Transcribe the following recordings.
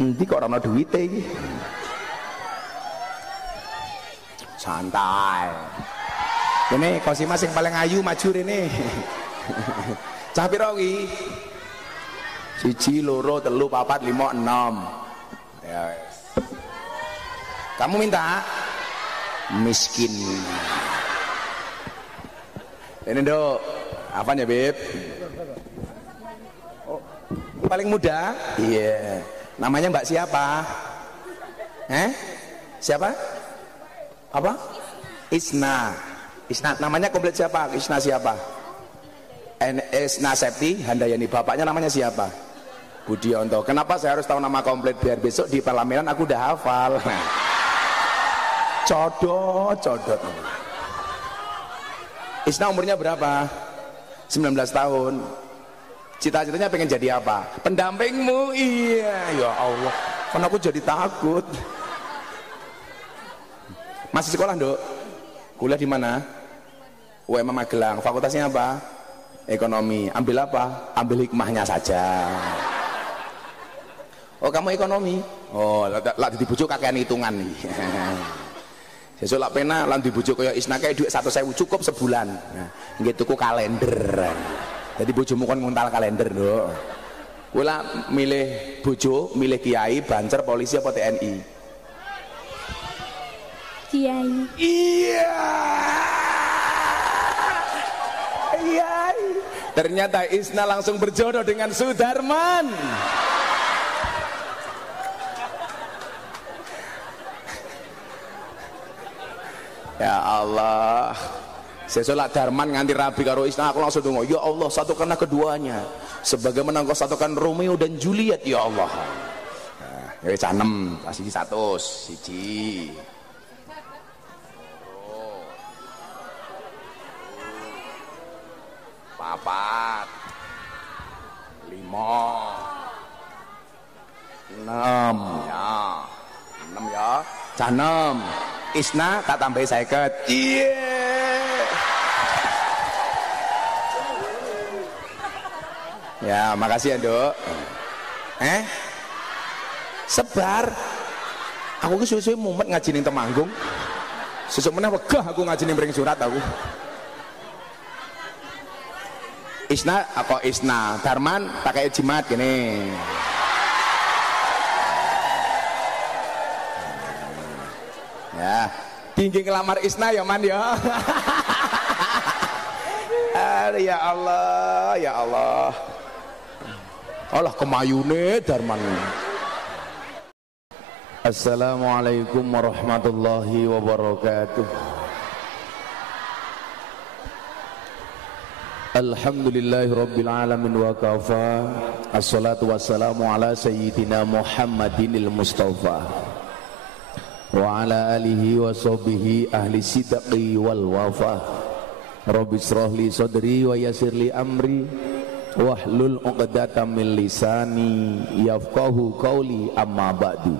Endi kok ora ana duwite iki? Santai. Ini Kosima sing paling ayu maju rene. Cah pira iki? 1, 2, 3, 4, 5, 6. Ya wes. Kamu minta? Miskin. Ini Dok. Apanya, Beb? Oh, paling muda? Iya. Namanya Mbak siapa? Siapa? Apa? Isna. Isna, namanya komplit siapa? Isna siapa? Isna Septi Handayani. Bapaknya namanya siapa? Budionto. Kenapa saya harus tahu nama komplit? Biar besok di pelaminan aku udah hafal. Codot. Isna umurnya berapa? 19 tahun. Cita-citanya pengen jadi apa? Pendampingmu. Iya. Ya Allah, kan aku jadi takut. Masih sekolah, Dok? Kuliah di mana? UMM Magelang. Fakultasnya apa? Ekonomi. Ambil apa? Ambil hikmahnya saja. Oh, kamu ekonomi? Oh, lah dibujuk kakean hitungan nih. Sesuk lak pena lan dibujuk kaya Isna kae dhuwit 100.000 cukup sebulan. Nah, nggih tuku kalender. Jadi bojomu kon nguntal kalender, Nduk. Kowe lak milih bojo, milih kiai, bancer, polisi apa TNI? Kiai. Iya. Ternyata Isna langsung berjodoh dengan Sudarman. Ya Allah, sesolak Darman nganti rabi karo Isna, aku langsung dengo, ya Allah satukanlah keduanya sebagaimana engkau satukan Romeo dan Juliet, ya Allah. Nah, ya canem kasih 100 siji. Papat 5 6 ya 6 ya canem. Isna tak tambahi 50. Iya. Ya, makasih ya, Dok. Sebar. Aku ki suwe-suwe mumet ngaji ning Temanggung. Sesuk meneh wegah aku ngaji ning Mring Surat aku. Isna, apa Isna? Darman pakai jimat gini. Ya, tinggi ngelamar Isna ya Man ya. Ya Allah, ya Allah. Allah kemayune Darman. Assalamualaikum warahmatullahi wabarakatuh. Alhamdulillahi rabbil alamin wa kafa. Assalatu wassalamu ala sayyidina Muhammadinil Mustafa wa ala alihi wa sahbihi ahli sidqi wal wafa. Rabbi shrah li sadri wa yassir li amri wahlul 'uqdatam min lisani yafqahu qawli, amma ba'du.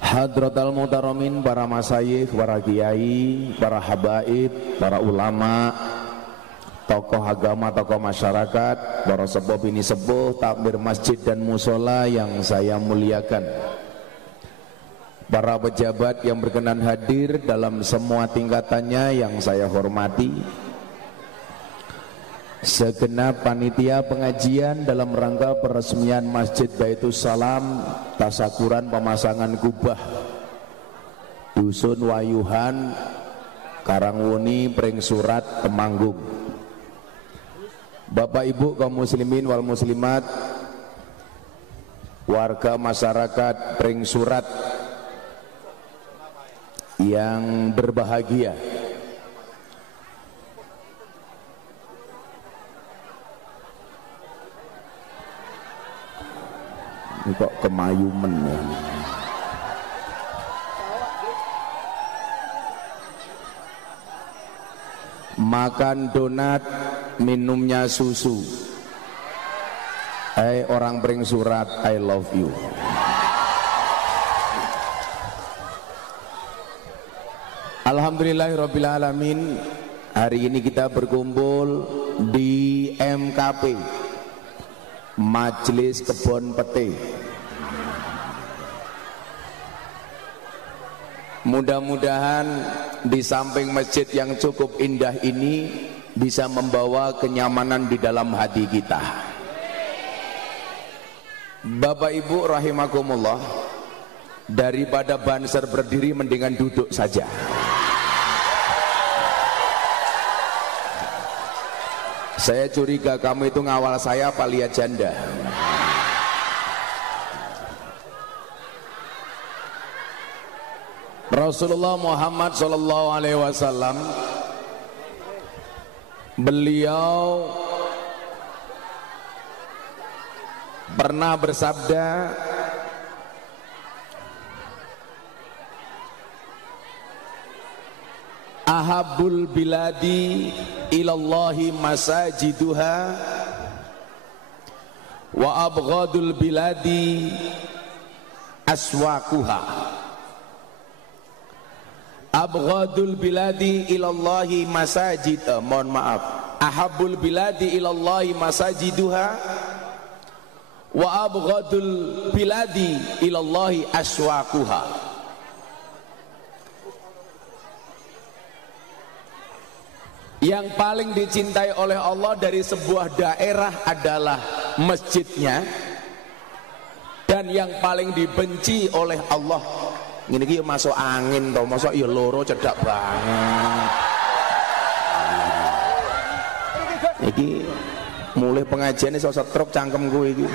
Hadratal muhtaramin, para masyayikh, para kiai, para habaib, para ulama, tokoh agama, tokoh masyarakat, para sepuh bini sepuh, takmir masjid dan musola yang saya muliakan, para pejabat yang berkenan hadir dalam semua tingkatannya yang saya hormati, segenap panitia pengajian dalam rangka peresmian Masjid Baitus Salam, tasakuran pemasangan kubah Dusun Wayuhan, Karangwuni, Pring Surat, Temanggung. Bapak Ibu kaum muslimin wal muslimat, warga masyarakat Pring Surat yang berbahagia, ini kok kemayumen ya. Makan donat, minumnya susu. Hai orang Pring Surat, I love you. Alhamdulillahirabbil alamin. Hari ini kita berkumpul di MKP, Majelis Kebon Pete. Mudah-mudahan di samping masjid yang cukup indah ini bisa membawa kenyamanan di dalam hati kita. Bapak Ibu rahimakumullah, daripada banser berdiri mendingan duduk saja. Saya curiga kamu itu ngawal saya apa lihat janda. Rasulullah Muhammad SAW beliau pernah bersabda, ahabul biladi ilallahi masajiduha wa abghadul biladi aswaquha. Abghadul biladi ilallahi masajid, mohon maaf, ahabul biladi ilallahi masajiduha wa abghadul biladi ilallahi aswaquha. Yang paling dicintai oleh Allah dari sebuah daerah adalah masjidnya, dan yang paling dibenci oleh Allah, ini ki masuk angin toh, masuk ya loro cedak banget. Iki mulai pengajian iso setruk cangkemku iki.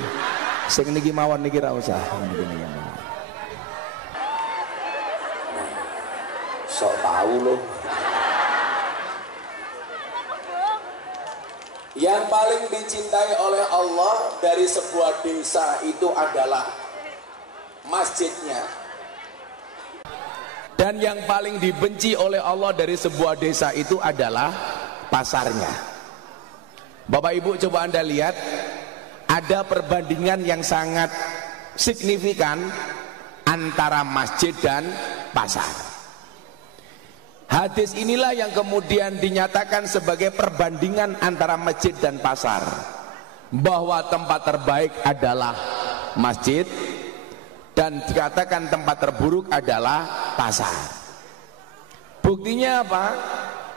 Sing niki mawon niki ra usah. Sok tahu loh. Yang paling dicintai oleh Allah dari sebuah desa itu adalah masjidnya. Dan yang paling dibenci oleh Allah dari sebuah desa itu adalah pasarnya. Bapak Ibu coba Anda lihat, ada perbandingan yang sangat signifikan antara masjid dan pasar. Hadis inilah yang kemudian dinyatakan sebagai perbandingan antara masjid dan pasar, bahwa tempat terbaik adalah masjid dan dikatakan tempat terburuk adalah pasar. Buktinya apa?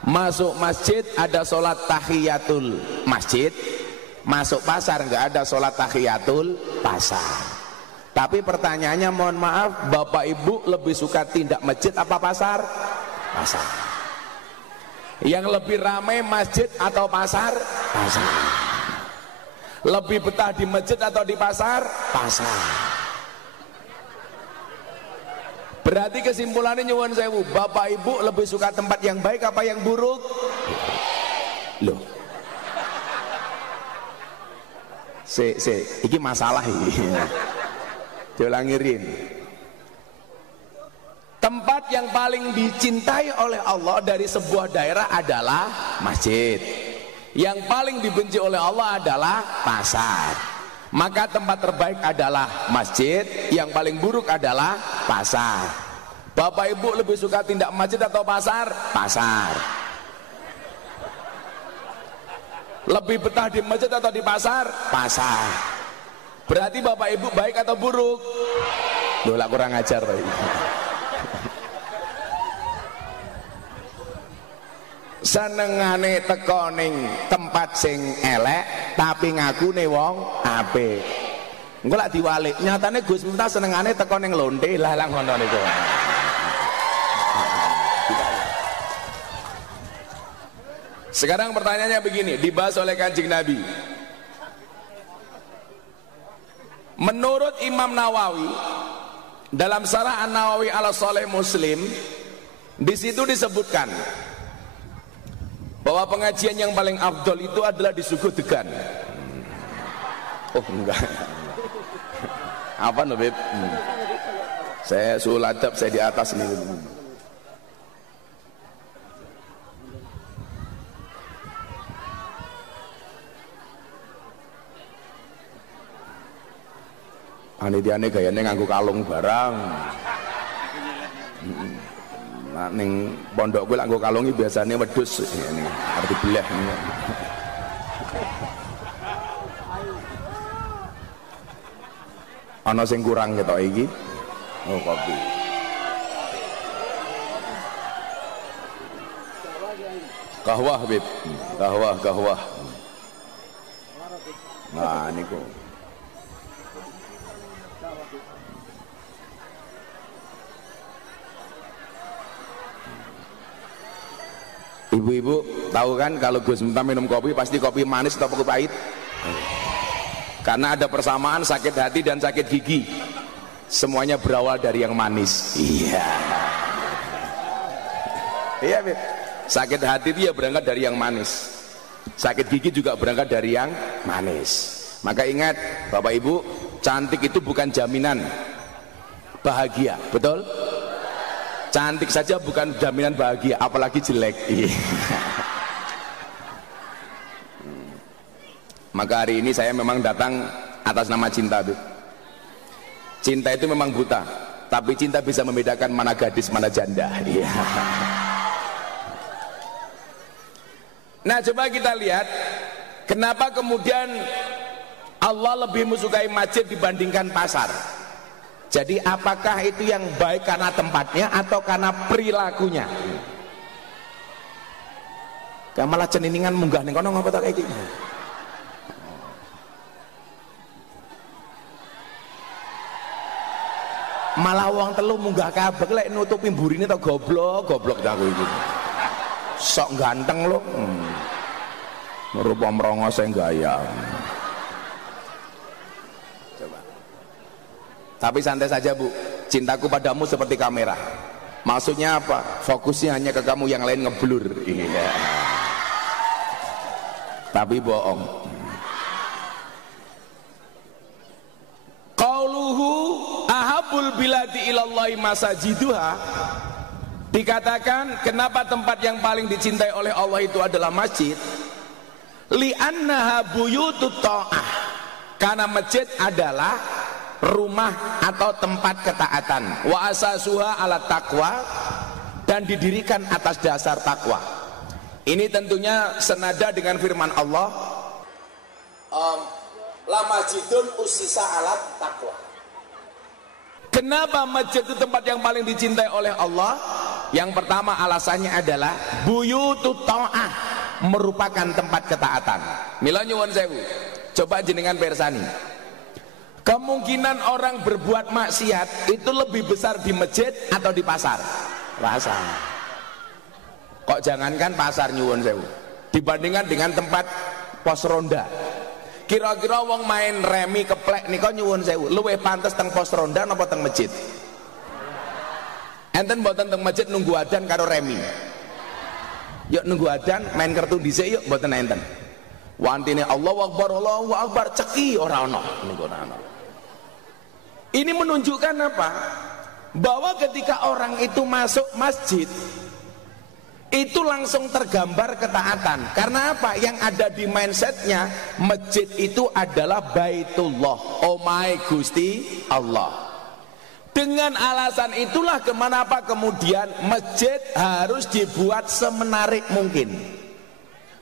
Masuk masjid ada sholat tahiyatul masjid, masuk pasar nggak ada sholat tahiyatul pasar. Tapi pertanyaannya, mohon maaf, Bapak Ibu lebih suka tindak masjid apa pasar? Pasar. Yang lebih ramai masjid atau pasar? Pasar. Lebih betah di masjid atau di pasar? Pasar. Berarti kesimpulannya nyuwun sewu, Bapak Ibu lebih suka tempat yang baik apa yang buruk? Loh. Iki masalah iki. Diulangirin. Tempat yang paling dicintai oleh Allah dari sebuah daerah adalah masjid. Yang paling dibenci oleh Allah adalah pasar. Maka tempat terbaik adalah masjid, yang paling buruk adalah pasar. Bapak Ibu lebih suka tindak masjid atau pasar? Pasar. Lebih betah di masjid atau di pasar? Pasar. Berarti Bapak Ibu baik atau buruk? Loh lah kurang ajar Pak. Senengane teko ning tempat sing elek tapi ngakune wong apik. Engko lak diwalik, nyatane Gus Miftah senengane teko ning lonte lah ngono niku. Sekarang pertanyaannya begini, dibahas oleh Kanjeng Nabi. Menurut Imam Nawawi dalam Syarah An-Nawawi ala Shalih Muslim, di situ disebutkan bahwa pengajian yang paling afdol itu adalah di Suku Degan. Oh enggak. Apa Beb? Saya suul adab, saya di atas nih. Panitiane gayane nganggo kalung barang. Nah, ning pondok gue lak nggo kalungi biasanya wedhus ini arti belah ini. Ana sing kurang ketok iki. Oh kopi. Kahwah Bib. Kahwah. Nah niku. Ibu-ibu tahu kan kalau Gus Miftah minum kopi pasti kopi manis atau kopi pahit? Karena ada persamaan sakit hati dan sakit gigi. Semuanya berawal dari yang manis. Iya. Iya, Beb. Sakit hati itu ya berangkat dari yang manis. Sakit gigi juga berangkat dari yang manis. Maka ingat, Bapak Ibu, cantik itu bukan jaminan bahagia, betul? Cantik saja bukan jaminan bahagia, apalagi jelek. Maka hari ini saya memang datang atas nama cinta, Beb. Cinta itu memang buta, tapi cinta bisa membedakan mana gadis mana janda. Nah, coba kita lihat kenapa kemudian Allah lebih mensukai masjid dibandingkan pasar. Jadi apakah itu yang baik karena tempatnya atau karena perilakunya? Kayak malah ceniningan munggah ning kono ngapa tak kayak gini? Malah wong telu munggah kabeh lek nutupi mburine to goblok dak kowe iki. Sok ganteng lho. Rupa merongos sing gaya. Coba. Tapi santai saja Bu, cintaku padamu seperti kamera. Maksudnya apa? Fokusnya hanya ke kamu, yang lain ngeblur. Iya. Tapi bohong. Qauluhu ahabul biladi ilallahi masajiduha. Dikatakan kenapa tempat yang paling dicintai oleh Allah itu adalah masjid? Li'annaha buyutut ta'ah. Karena masjid adalah rumah atau tempat ketaatan. Wa asasuha ala taqwa, dan didirikan atas dasar takwa. Ini tentunya senada dengan firman Allah, la masjidun usisa ala taqwa. Kenapa masjid itu tempat yang paling dicintai oleh Allah? Yang pertama alasannya adalah buyutut ta'ah, merupakan tempat ketaatan. Mila nyuwun sewu, coba jenengan persani. Kemungkinan orang berbuat maksiat itu lebih besar di masjid atau di pasar? Pasar. Kok jangankan pasar nyuwun sewu, dibandingkan dengan tempat pos ronda. Kira-kira wong main remi keplek nika nyuwun sewu, luwih pantes teng pos ronda napa teng masjid? Enten mboten teng masjid nunggu adzan karo remi. Yuk nunggu adzan main kartu dhisik yuk, mboten enten. Wantine Allahu Akbar ceki ora ana niku ora ana. Ini menunjukkan apa? Bahwa ketika orang itu masuk masjid itu langsung tergambar ketaatan. Karena apa? Yang ada di mindsetnya, masjid itu adalah Baitullah, omahe Gusti Allah. Dengan alasan itulah kenapa kemudian masjid harus dibuat semenarik mungkin.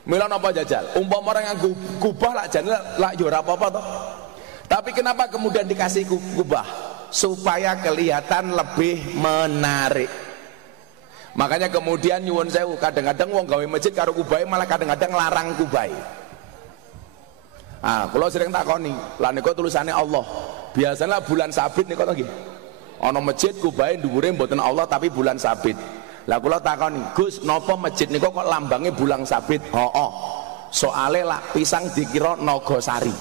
Mila napa jajal? Umpama orang yang kubah lak jane lak yo ora apa-apa toh. Tapi kenapa kemudian dikasih kubah? Supaya kelihatan lebih menarik. Makanya kemudian nyuwun sewu, kadang-kadang wong gawe masjid karo kubahe malah kadang-kadang larang kubahe. Ah, kula sering takoni, lah niku tulisane Allah. Biasanya bulan sabit niku to nggih. Ana masjid kubahe dhuwure mboten Allah tapi bulan sabit. Lah kula takoni, Gus, napa masjid niku kok lambange bulan sabit? Hooh. Soale lak pisang dikira Nagasari.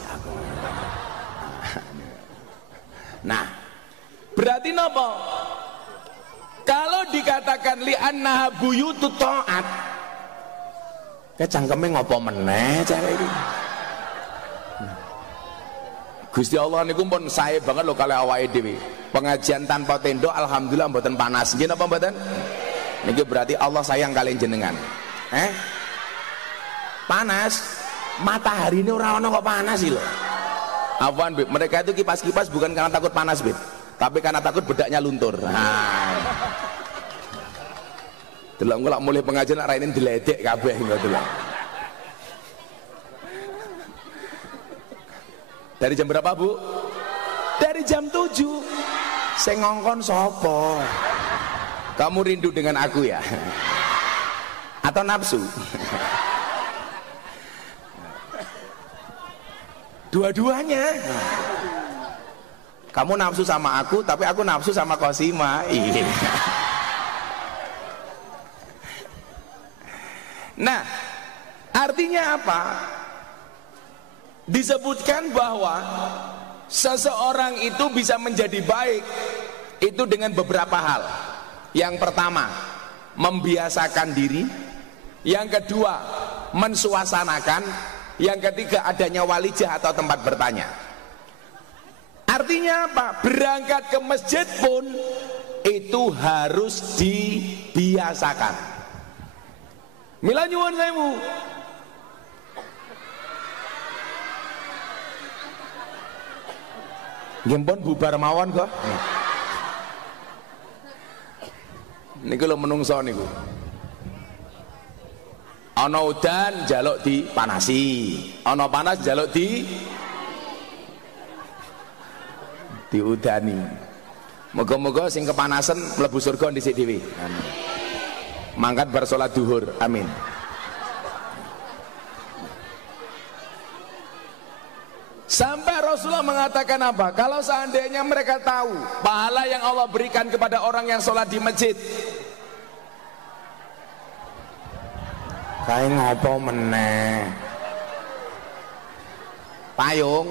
Nah, berarti napa? Kalau dikatakan li'annaha buyutut ta'at, cangkeme ngopo meneh cara iki. Gusti Allah niku pun sae banget lho kali awake dhewe. Pengajian tanpa tenda alhamdulillah mboten panas. Nggih napa mboten? Niki berarti Allah sayang kalian jenengan. Panas. Matahari ini ora ana kok panas sih lho. Afwan, Bib, mereka itu kipas-kipas bukan karena takut panas, Bib, tapi karena takut bedaknya luntur. Nah. Delok engko lak mulai pengajian lak raine diledek kabeh ngono delok. Dari jam berapa, Bu? Dari jam 7. Sing ngongkon sapa? Kamu rindu dengan aku ya? atau nafsu? Dua-duanya. Kamu nafsu sama aku, tapi aku nafsu sama Kosima. Iya. Nah, artinya apa? Disebutkan bahwa seseorang itu bisa menjadi baik itu dengan beberapa hal. Yang pertama, membiasakan diri. Yang kedua, mensuasanakan. Yang ketiga, adanya walijah atau tempat bertanya. Artinya apa? Berangkat ke masjid pun itu harus dibiasakan. Mila nyuwun sewu. Nggih bubar mawon kok. Niku lho menungso niku. Ana udan njaluk dipanasi, ana panas njaluk diudani. Moga-moga sing kepanasan mlebu surga dhisik dhewe. Amin. Mangkat bar salat duhur. Amin. Sampai Rasulullah mengatakan apa? Kalau seandainya mereka tahu pahala yang Allah berikan kepada orang yang sholat di masjid, kayak ngopo meneh payung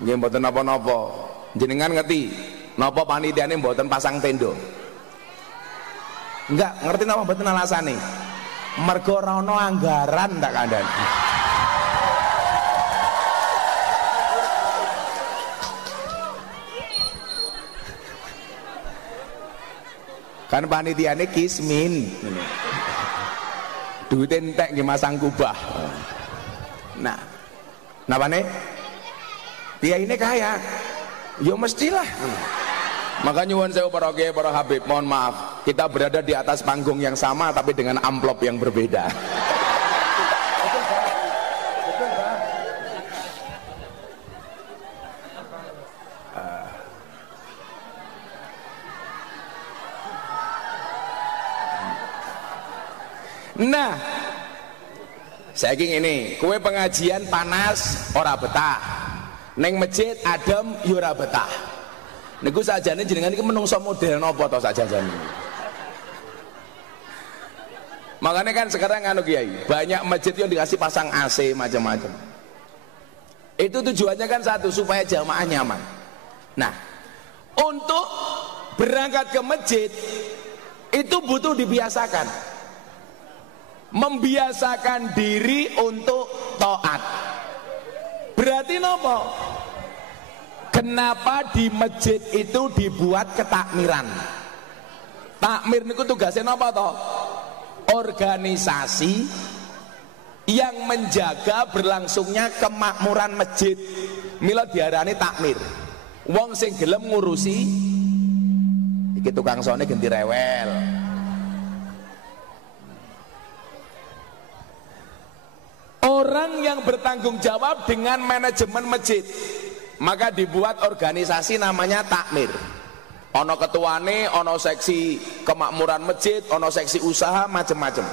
nggih mboten napa-napa. Jenengan ngerti napa panitiane mboten pasang tenda? Enggak, ngerti napa mboten alasane? Mergo ora ana anggaran tak kandhani. Kan panitiane kismin. Duit entek nggih masang kubah. Nah, napane? Dia ini kaya. Ya mestilah. Maka nyuwun sewu para kiai, para habib, mohon maaf, kita berada di atas panggung yang sama tapi dengan amplop yang berbeda. Nah, saking ini, kue pengajian panas ora betah, neng masjid adem yura betah. Niku sajane jenengan iki menungso model napa to sajane. Makanya kan sekarang anu kiai, banyak masjid yang dikasih pasang AC macam-macam. Itu tujuannya kan satu, supaya jamaah nyaman. Nah, untuk berangkat ke masjid itu butuh dibiasakan. Membiasakan diri untuk taat. Berarti nopo? Kenapa di masjid itu dibuat ketakmiran? Takmir niku tugasnya nopo toh? Organisasi yang menjaga berlangsungnya kemakmuran masjid. Mila diarani takmir. Wong sing gelem ngurusi iki tukang sone ganti rewel. Orang yang bertanggung jawab dengan manajemen masjid, maka dibuat organisasi namanya takmir. Ono ketuane, ono seksi kemakmuran masjid, ono seksi usaha, macam-macam.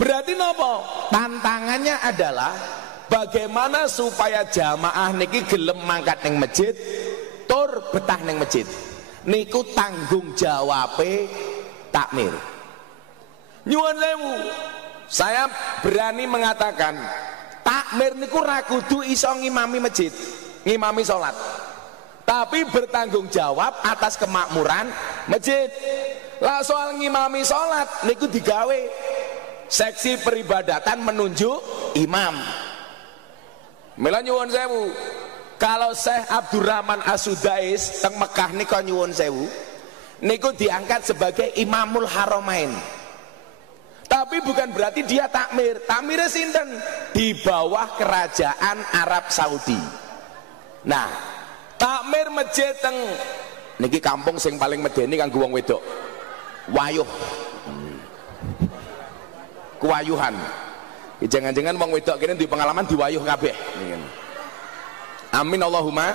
Berarti nopo? Tantangannya adalah bagaimana supaya jamaah niki gelem mangkat ning masjid, tur betah ning masjid. Niku tanggung jawabe takmir. Nyuwun sewu. Saya berani mengatakan takmir niku ra kudu iso ngimami masjid, ngimami sholat, tapi bertanggung jawab atas kemakmuran masjid. Lah soal ngimami sholat niku digawe seksi peribadatan menunjuk imam. Mila nyuwun sewu, kalau Syekh Abdurrahman As-Sudais teng Mekah niku nyuwun sewu, niku diangkat sebagai Imamul Haramain. Tapi bukan berarti dia takmir. Takmirnya sinten? Di bawah kerajaan Arab Saudi. Nah, takmir masjid teng niki kampung sing paling medeni kanggo wong wedok. Wayuh. Kewayuhan. Jangan-jangan wong wedok kene duwe pengalaman diwayuh kabeh. Amin Allahumma.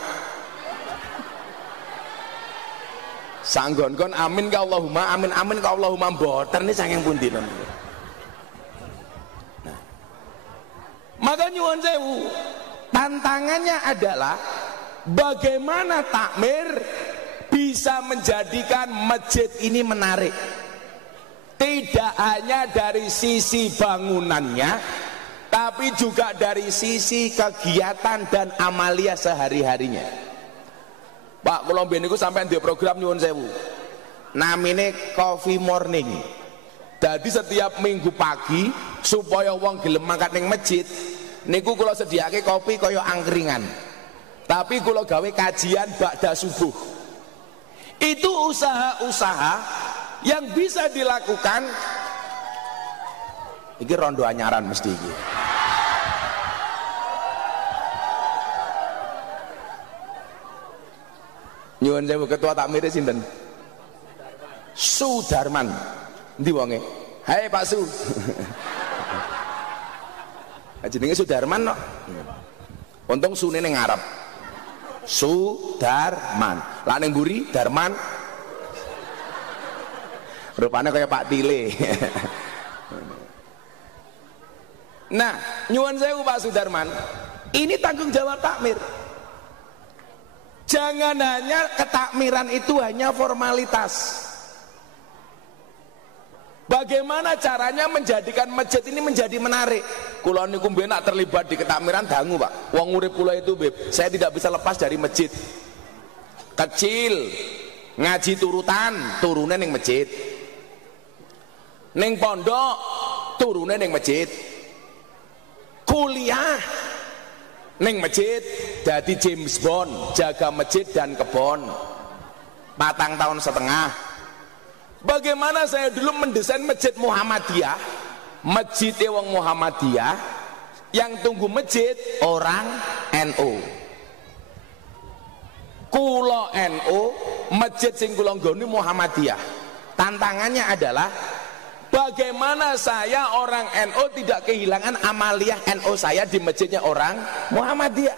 Sanggon-kon amin ka Allahumma, amin amin ka Allahumma mboten niki saking pundi to. Nah. Maka nyuwun sewu, tantangannya adalah bagaimana takmir bisa menjadikan masjid ini menarik. Tidak hanya dari sisi bangunannya, tapi juga dari sisi kegiatan dan amalia sehari-harinya. Pak, kula mbiyen niku sampean di program nyuwun sewu. Namine Coffee Morning. Jadi setiap minggu pagi supaya wong gelem mangkat ning masjid, niku kula sediake kopi kaya angkringan. Tapi kula gawe kajian ba'da subuh. Itu usaha-usaha yang bisa dilakukan. Iki rondo anyaran mesti iki. Nyuwun sewu, ketua takmir sinten? Sudarman. Endi wonge? Hai Pak Su. Jenenge Sudarman kok. Untung sune ning ngarep. Sudarman. Lah ning mburi Darman. Rupanya kayak Pak Tile. Nah, nyuwun sewu Pak Sudarman, ini tanggung jawab takmir. Jangan hanya ketakmiran itu hanya formalitas. Bagaimana caranya menjadikan masjid ini menjadi menarik? Kula niku mbiyen nak terlibat di ketakmiran dangu, Pak. Wong urip kula itu, Beb, saya tidak bisa lepas dari masjid. Kecil, ngaji turutan, turune ning masjid. Ning pondok, turune ning masjid. Kuliah ning masjid, dadi James Bond, jaga masjid dan kebon. 4 tahun setengah. Bagaimana saya dulu mendesain masjid Muhammadiyah, masjid wong Muhammadiyah, yang tunggu masjid orang NU. Kula NU, masjid sing kula nggoni Muhammadiyah. Tantangannya adalah bagaimana saya orang NU tidak kehilangan amaliyah NU saya di masjidnya orang Muhammadiyah.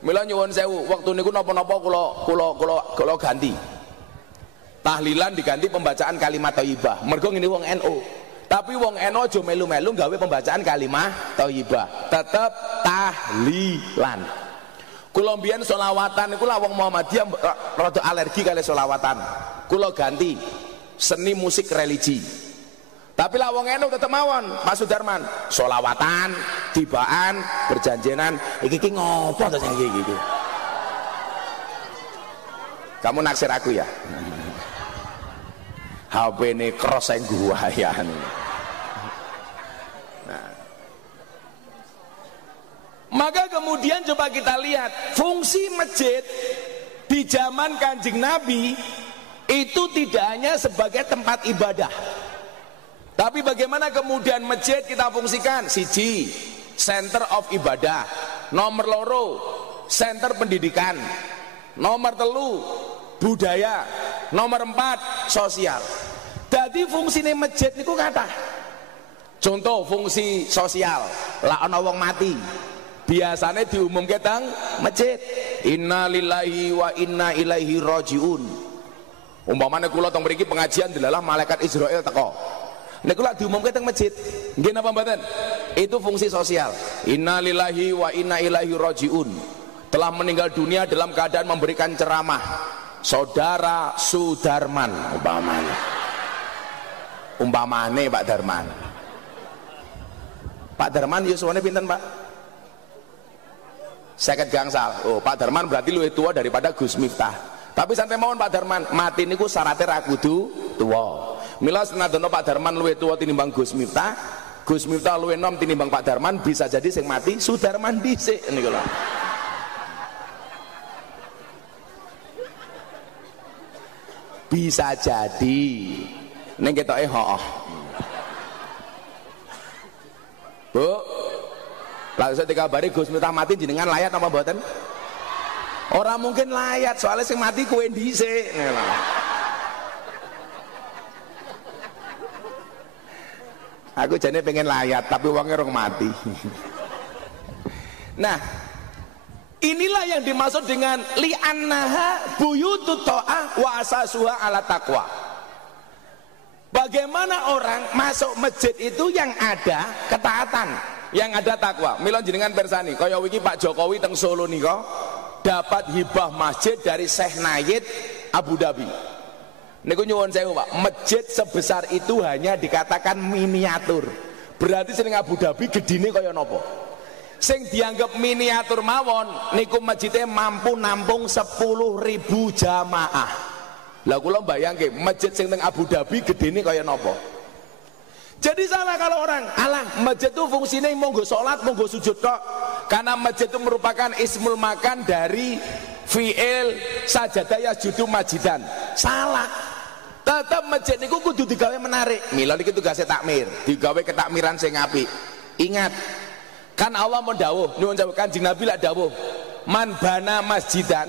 Mila nyuwun sewu, waktu niku napa-napa kula ganti. Tahlilan diganti pembacaan kalimat thayyibah. Mergo ngene wong NU. Tapi wong NU aja melu-melu gawe pembacaan kalimat thayyibah. Tetep tahlilan. Kula mbiyen selawatan niku lah wong Muhammadiyah rada alergi kali selawatan. Kula ganti seni musik religi. Tapi lah wong NU tetep mawon, Pak Sudarman. Selawatan, tibaan, berjanjenan, iki ngopo to sing iki? Kamu naksir aku ya? HP ini cross yang guayan. Nah. Maka kemudian coba kita lihat fungsi masjid di zaman Kanjeng Nabi itu tidak hanya sebagai tempat ibadah, tapi bagaimana kemudian masjid kita fungsikan siji center of ibadah, nomor loro center pendidikan, nomor telu budaya, nomor 4 sosial. Jadi fungsinya masjid niku kathah. Contoh fungsi sosial, lah ana wong mati, biasanya diumumke teng masjid. Inna lillahi wa inna ilaihi rajiun. Umpamane kula teng mriki pengajian delalah malaikat Israel teko. Niku lak diumumke teng masjid. Nggih napa mboten? Itu fungsi sosial. Inna lillahi wa inna ilaihi rajiun. Telah meninggal dunia dalam keadaan memberikan ceramah Saudara Sudarman umpamane Pak Darman. Pak Darman yuswane pinten, Pak? 50 gangsal. Oh, Pak Darman berarti luwih tua daripada Gus Miftah. Tapi santai mawon Pak Darman, mati niku syaratnya ra kudu tuwa. Mila senajan Pak Darman luwih tua tinimbang Gus Miftah, Gus Miftah luwih enom tinimbang Pak Darman, bisa jadi sing mati Sudarman dhisik niku lho. Bisa jadi ning ketoke hooh. Bu, langsung dikabari Gus Miftah mati jenengan layat apa mboten? Orang mungkin layat, soalnya sing mati kowe dhisik. Aku jane pengen layat tapi wonge rong mati. Nah, Inilah yang dimaksud dengan li'annaha buyutut ta'ah wa asasuha ala taqwa. Bagaimana orang masuk masjid itu yang ada ketaatan, yang ada takwa. Mila jenengan persani kaya wingi Pak Jokowi teng Solo nika dapat hibah masjid dari Syekh Nayid Abu Dhabi. Niku nyuwun sewu Pak, masjid sebesar itu hanya dikatakan miniatur. Berarti sing Abu Dhabi gedine kaya napa? Sing dianggap miniatur mawon niku masjidnya mampu nampung 10.000 jamaah. Lah kula mbayangke masjid sing teng Abu Dhabi gedene kaya napa. Jadi salah kalau orang, alah masjid itu fungsinya monggo salat, monggo sujud tok. Karena masjid itu merupakan ismul makan dari fi'il sajada yasjudu majidan. Salah. Tetap masjid niku kudu digawe menarik. Mila niki tugasé takmir, digawe ketakmiran sing apik. Ingat, kan Allah mendawuh, nyuwun sewu Kanjeng Nabi lak dawuh, man bana masjidan,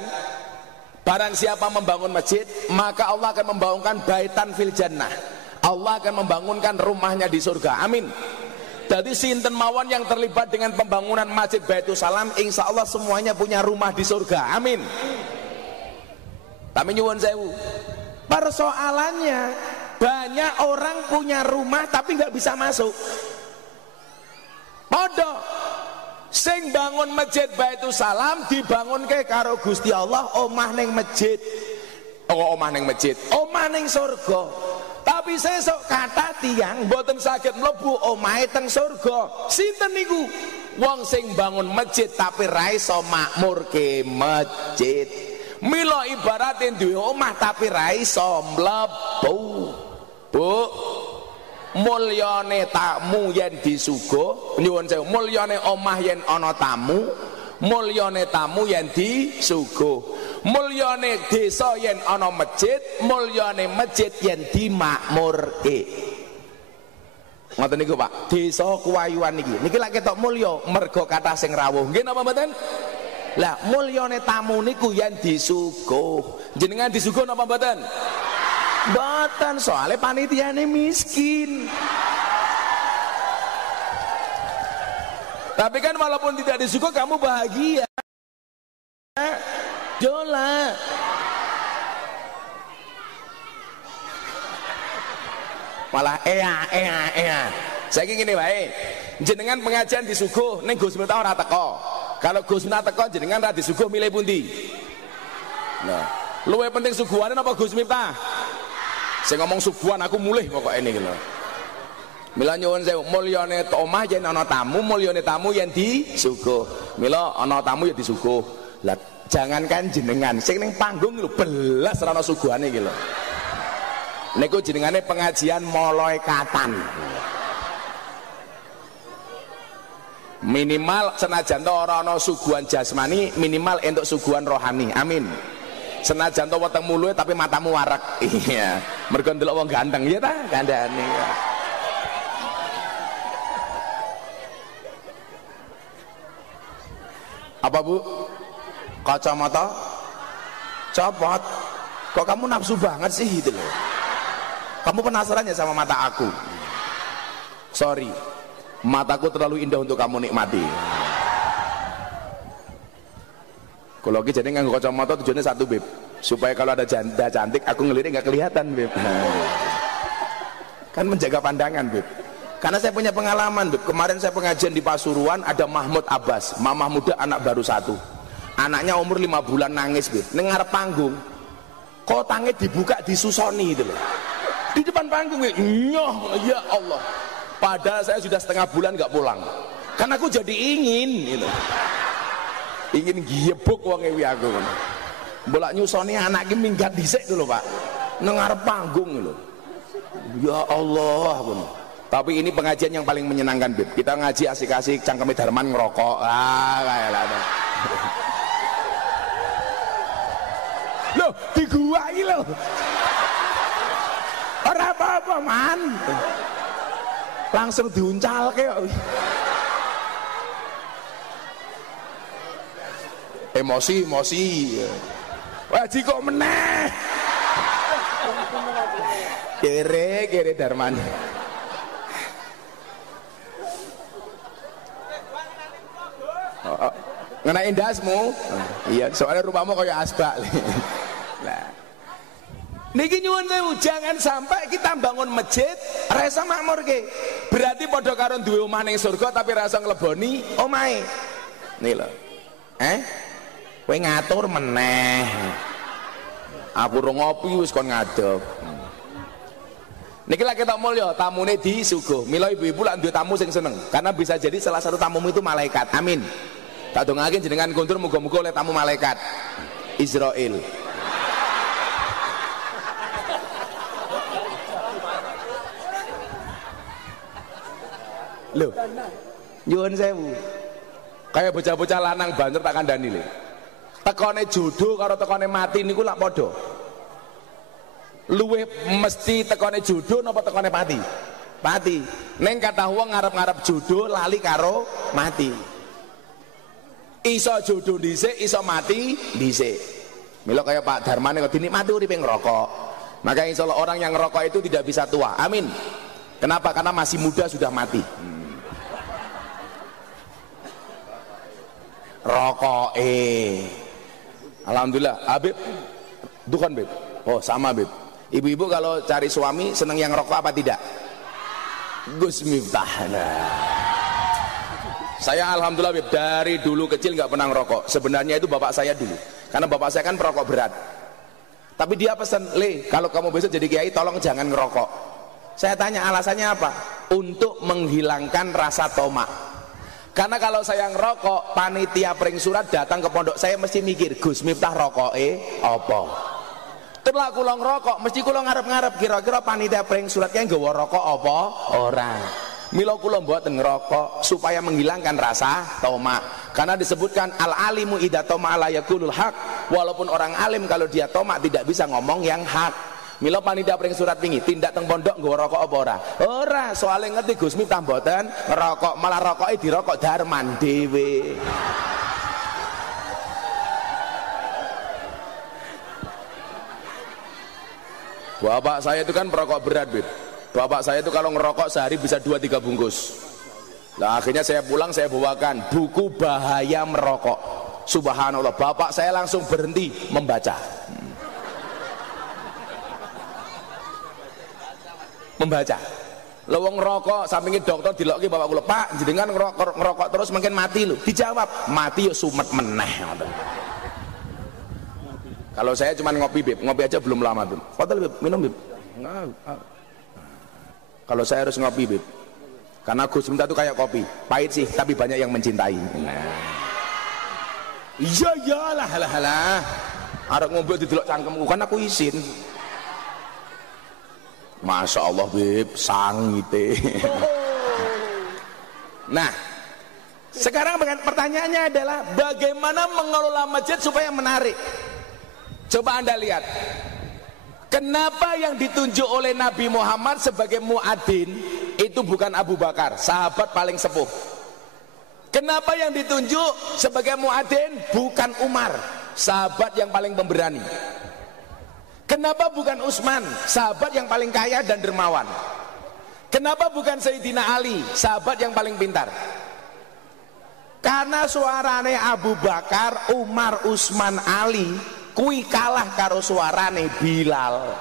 barang siapa membangun masjid, maka Allah akan membangunkan baitan fil jannah. Allah akan membangunkan rumahnya di surga. Amin. Jadi sinten mawon yang terlibat dengan pembangunan Masjid Baitul Salam, insya Allah semuanya punya rumah di surga. Amin. Tapi nyuwun sewu, persoalannya banyak orang punya rumah tapi nggak bisa masuk. Podo sing bangun Masjid Baitul Salam dibangun ke karo Gusti Allah omah ning masjid. Oh, omah ning masjid, omah ning surga. Tapi sesuk kata tiang mboten saged mlebu omahe teng surga. Sinten niku? Wong sing bangun masjid tapi ra iso makmurke masjid. Mila ibaratin duwe omah tapi ra iso mlebu. Bu, mulyane tamu yen disuguh, nyuwun sewu, mulyane omah yen ana tamu, mulyane tamu yen disuguh. Mulyane desa yen ana masjid, mulyane masjid yen dimakmurke. Ngoten niku Pak, desa Kuwayuan niki lak ketok mulya mergo kathah sing rawuh. Nggih napa mboten? Lah mulyane tamu niku yen disuguh. Jenengan disuguh napa mboten? Mboten, soalnya panitiane miskin. Tapi kan walaupun tidak disuguh kamu bahagia. Jola. Malah saiki ngene wae. Jenengan pengajian disuguh ning Gus Miftah ora teko. Kalau Gus Miftah teko jenengan ra disuguh milih pundi? Nah, luwih penting suguhane napa Gus Miftah? Sing ngomong suguhan aku mulih pokoke iki lho. Mila nyuwun sewu, mulyane omah yen ana tamu, mulyane tamu yen disuguh. Mila ana tamu ya disuguh. Lah jangankan jenengan sing ning panggung lho belas ora ana suguhane iki lho. Niku jenengane pengajian moloekatan. Minimal senajan to ora ana suguhan jasmani, minimal entuk suguhan rohani. Amin. Senajan to weteng muluhe tapi matamu warak. Iya. Mergo ndelok wong ganteng ya ta, kandhane. Apa Bu? Kacamata copot. Kok kamu nafsu banget sih gitu loh. Kamu penasaran ya sama mata aku? Sorry, mataku terlalu indah untuk kamu nikmati. Kalau lagi jadi nganggo kacamata tujuannya satu Beb, supaya kalau ada janda cantik aku ngelirik nggak kelihatan Beb. Kan menjaga pandangan Beb. Karena saya punya pengalaman Beb. Kemarin saya pengajian di Pasuruan, ada Mahmud Abbas, mamah muda anak baru 1. Anaknya umur 5 bulan nangis Beb. Dengar panggung, kok tangi dibuka disusoni gitu loh. Di depan panggung nyoh, ya Allah. Padahal saya sudah setengah bulan nggak pulang. Karena aku jadi ingin gitu. Ingin giebuk wong ewi aku kan. Bolak nyusoni anak iki minggat dhisik dulu Pak. Nang ngarep panggung lho. Ya Allah pun. Tapi ini pengajian yang paling menyenangkan Beb. Kita ngaji asik-asik cangkeme Darman ngerokok. Ah kayak lah. Loh, di gua iki lho. Ora apa-apa man. Langsung diuncalke kok. Emosi. Wah, kok meneh. Kere Darman. ngenai dasmu. Iya, soalnya rupamu kayak asbak. Nah, niki nyuwun sewu, jangan sampai kita bangun masjid rasa makmur ke. Berarti padha karo duwe omah ning surga tapi rasa ngleboni omahe. Nih lho. Kowe ngatur meneh. Aku ora ngopi wis kon ngadeg. Niki lagi tak mulya, tamune disuguh. Mila ibu-ibu lak duwe tamu sing seneng, karena bisa jadi salah satu tamumu itu malaikat. Amin. Tak dongake jenengan kuntur muga-muga oleh tamu malaikat Israel. Loh, nyuwun sewu. Kayak bocah-bocah lanang banter tak kandhani lho. Tekone jodoh karo tekone mati niku lak padha. Luwih mesti tekone jodoh napa tekone mati? Mati. Ning kathah wong ngarep-ngarep jodoh lali karo mati. Iso jodoh dhisik, iso mati dhisik. Mila kaya Pak Darmane kok dinikmati uripe ngerokok. Maka insyaallah orang yang ngerokok itu tidak bisa tua. Amin. Kenapa? Karena masih muda sudah mati. Rokok alhamdulillah. Habib dukan Bib. Oh sama Bib. Ibu-ibu kalau cari suami seneng yang rokok apa tidak? Gus Miftah. Nah, saya alhamdulillah Bib, dari dulu kecil nggak pernah ngerokok. Sebenarnya itu bapak saya dulu, karena bapak saya kan perokok berat. Tapi dia pesan, Le, kalau kamu besok jadi kiai tolong jangan ngerokok. Saya tanya alasannya apa? Untuk menghilangkan rasa tomak. Karena kalau saya ngerokok, panitia pring surat datang ke pondok saya mesti mikir, Gus Miftah rokok apa? Terus kula ngerokok, mesti kula ngarep-ngarep kira-kira panitia pring suratnya nggawa rokok apa? Ora. Mila kula mboten ngerokok supaya menghilangkan rasa tomak. Karena disebutkan al-alimu idza toma la yaqulul haq. Walaupun orang alim kalau dia tomak tidak bisa ngomong yang hak. Mila panitia pring surat wingi tindak teng pondok nggawa rokok apa ora? Ora, soalnya ngerti Gus Miftah mboten ngerokok, malah rokoke dirokok Darman dhewe. Bapak saya itu kan perokok berat, Bib. Bapak saya itu kalau ngerokok sehari bisa 2-3 bungkus. Nah, akhirnya saya pulang saya bawakan buku bahaya merokok. Subhanallah, bapak saya langsung berhenti membaca. Membaca. Lewong ngerokok sampingnya dokter diloki bapak kula, Pak, jenengan ngerokok terus mungkin mati lho. Dijawab, mati yo sumet meneh. Kalau saya cuma ngopi Bib, ngopi aja belum lama Bib. Fadal Bib, minum Bib. Kalau saya harus ngopi Bib, karena Gus Miftah itu kayak kopi, pahit sih tapi banyak yang mencintai. Iya iyalah halah. Arek ngobrol didelok cangkemku kan aku izin. Masya Allah Bib, sangite. Nah, sekarang pertanyaannya adalah bagaimana mengelola masjid supaya menarik. Coba Anda lihat, kenapa yang ditunjuk oleh Nabi Muhammad sebagai muadzin itu bukan Abu Bakar, sahabat paling sepuh? Kenapa yang ditunjuk sebagai muadzin bukan Umar, sahabat yang paling pemberani? Kenapa bukan Utsman, sahabat yang paling kaya dan dermawan? Kenapa bukan Sayyidina Ali, sahabat yang paling pintar? Karena suarane Abu Bakar, Umar, Utsman, Ali kui kalah karo suarane Bilal.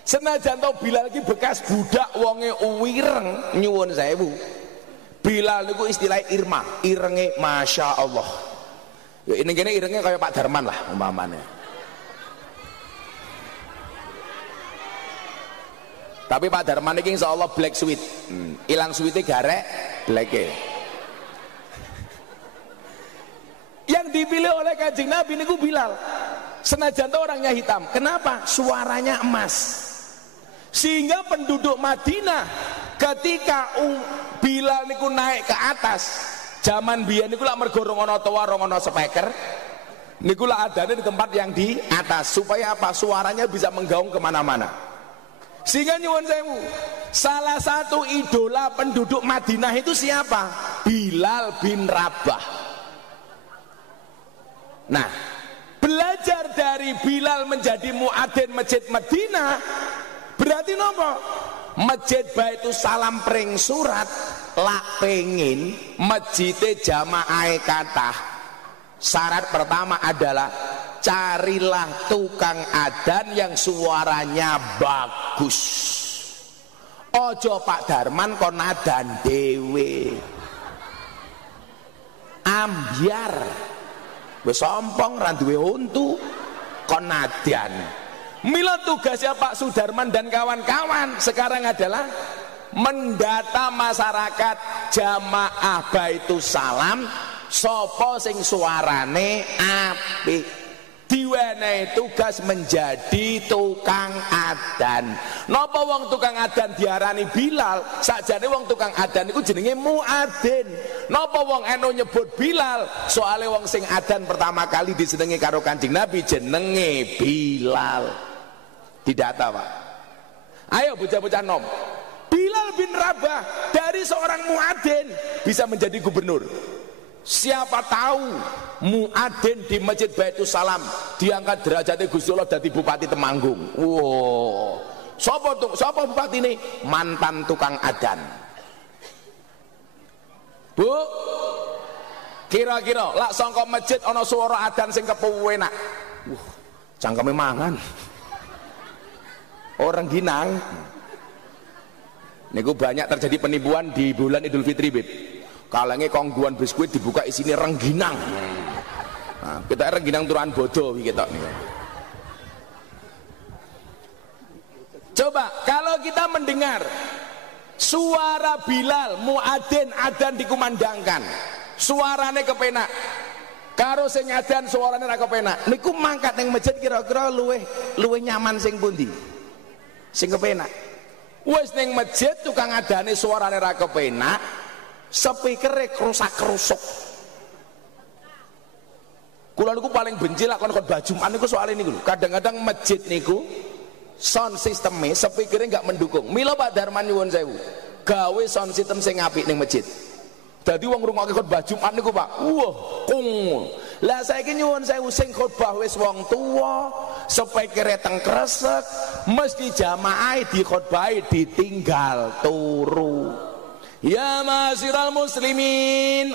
Senajan to Bilal iki bekas budak wonge uwireng, nyuwun sewu. Bilal niku istilah irma, irenge Masya Allah. Ya ini kene irenge kayak Pak Darman lah umpamane. Tapi Pak Darman ini insya Allah black sweet, ilang sweetnya garek black-e. Yang dipilih oleh Kanjeng Nabi niku Bilal. Senajan itu orangnya hitam, kenapa? Suaranya emas. Sehingga penduduk Madinah ketika Bilal niku naik ke atas, zaman biyen niku lak mergo rongono toa, rongono speaker, niku lak adane di tempat yang di atas supaya apa? Suaranya bisa menggaung kemana-mana. Sehingga nyuwun sewu, salah satu idola penduduk Madinah itu siapa? Bilal bin Rabah. Nah, belajar dari Bilal menjadi muadzin masjid Madinah berarti nopo? Masjid Baitus Salam pring surat lak pengin masjid jamaah kathah Syarat pertama adalah carilah tukang adzan yang suaranya bagus. Ojo Pak Darman kon adzan dhewe. Ambyar. Wis sompong ra duwe untu kon adzan. Mila tugasnya Pak Sudarman dan kawan-kawan sekarang adalah mendata masyarakat jamaah Baitus Salam sapa sing suarane apik. Diwenehi tugas menjadi tukang adzan. Napa wong tukang adzan diarani Bilal? Sakjane wong tukang adzan iku jenenge muadzin. Napa wong eno nyebut Bilal? Soale wong sing adzan pertama kali disenengi karo Kanjeng Nabi jenenge Bilal. Didata, Pak. Ayo bocah-bocah nom. Bilal bin Rabah dari seorang muadzin bisa menjadi gubernur. Siapa tahu muadzin di Masjid Baitus Salam diangkat derajatnya Gusti Allah dadi Bupati Temanggung. Wow. Sapa bupati ini? Mantan tukang adzan. Bu, kira-kira lak sangka masjid ana swara adzan sing kepenak. Cangkeme mangan. Orang ginang. Niku banyak terjadi penipuan di bulan Idul Fitri, Bib. Kalenge kongguan biskuit dibuka isinya rengginang. Nah, kita rengginang turunan bodoh kita nih. Coba kalau kita mendengar suara Bilal muadzin adzan dikumandangkan, suarane kepenak. Karo sing adzan suarane ra kepenak. Niku mangkat ning masjid kira-kira luweh nyaman sing pundi? Sing kepenak. Wis ning masjid tukang adzane suarane ra kepenak, speakere kerusak-kerusuk. Kula niku paling benci lak kon khotbah Jumat niku soal niku lho. Kadang-kadang masjid niku sound systeme speakere enggak mendukung. Mila Pak Darman nyuwun sewu, gawe sound system sing apik ning masjid. Dadi wong ngrungokke khotbah Jumat niku Pak, wah kung. Lah saiki nyuwun sewu sing khotbah wis wong tuwa, speakere teng kresek, mesti jamaah di khotbah ditinggal turu. Ya ma'asyiral muslimin.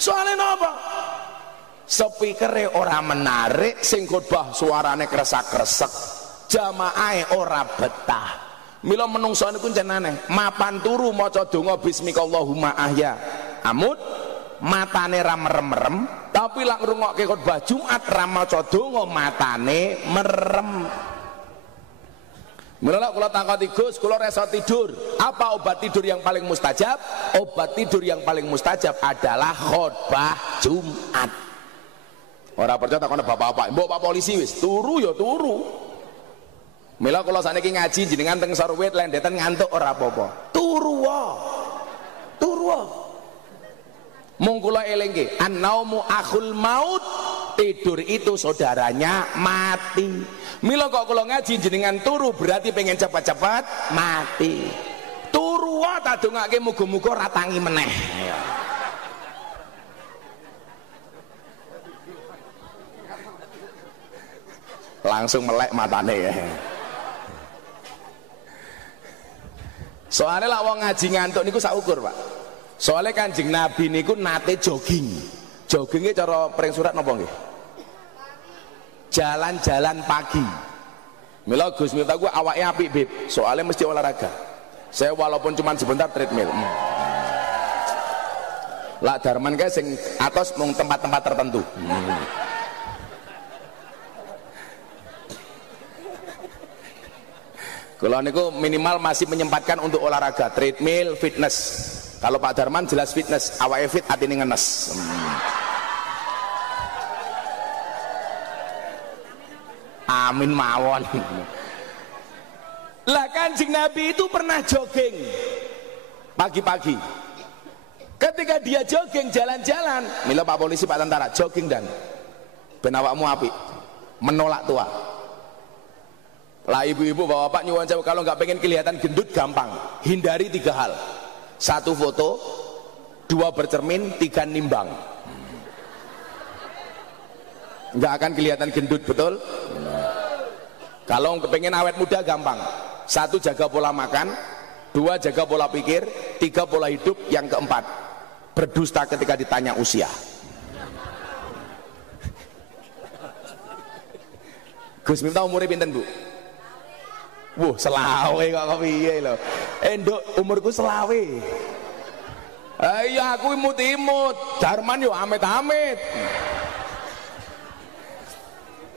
Soalnya napa? Speakere ora menarik, sing khotbah suarane kresek-kresek, jamaahe ora betah. Mila menungso niku jenenge mapan turu maca donga bismikallahumma ahya. Amut matane ra merem-merem, tapi lak ngrungokke khotbah Jumat ra maca donga matane merem. Mula kula takoni Gus, kula reso tidur. Apa obat tidur yang paling mustajab? Obat tidur yang paling mustajab adalah khotbah Jumat. Ora percaya takon bapak-bapak, mbok Pak polisi wis turu ya turu. Mila kula saniki ngaji jenengan teng Sarwit lendetan ngantuk ora apa-apa. Turu wae. Turu wae. Mung kula elingke, an-naumu akhul maut. Tidur itu saudaranya mati. Mila kok kula ngaji jenengan turu berarti pengen cepat-cepat mati. Turu wae tak dongake muga-muga ra tangi meneh. Langsung melek matane ya. Soalnya lah wong ngaji ngantuk niku sak ukur, Pak. Soalnya Kanjeng Nabi niku nate jogging. Joggingnya cara pring surat napa nggih? Jalan-jalan pagi. Mila Gus Miftah ku awake apik, Bib. Soalnya mesti olahraga. Saya walaupun cuma sebentar treadmill. Lah Darman kae sing atos mung tempat-tempat tertentu. Kalau niku minimal masih menyempatkan untuk olahraga, treadmill, fitness. Kalau Pak Darman jelas fitness, awake fit atine ngenes. Amin mawon. Lah Kanjeng Nabi itu pernah jogging pagi-pagi. Ketika dia jogging jalan-jalan, mila Pak polisi, Pak tentara, jogging dan ben awakmu apik, menolak tua. Lah ibu-ibu bapak-bapak nyuwun sewu, kalau nggak pengen kelihatan gendut gampang, hindari 3 hal. 1 foto, 2 bercermin, 3 nimbang. Nggak akan kelihatan gendut, betul? Kalau pengen awet muda gampang. 1 jaga pola makan, 2 jaga pola pikir, 3 pola hidup, yang keempat berdusta ketika ditanya usia. Gus Miftah umurnya pinten Bu? Wuh, selawe kok kepiye lho. Nduk, umurku selawe. Iya aku imut-imut, Darman yo amit-amit.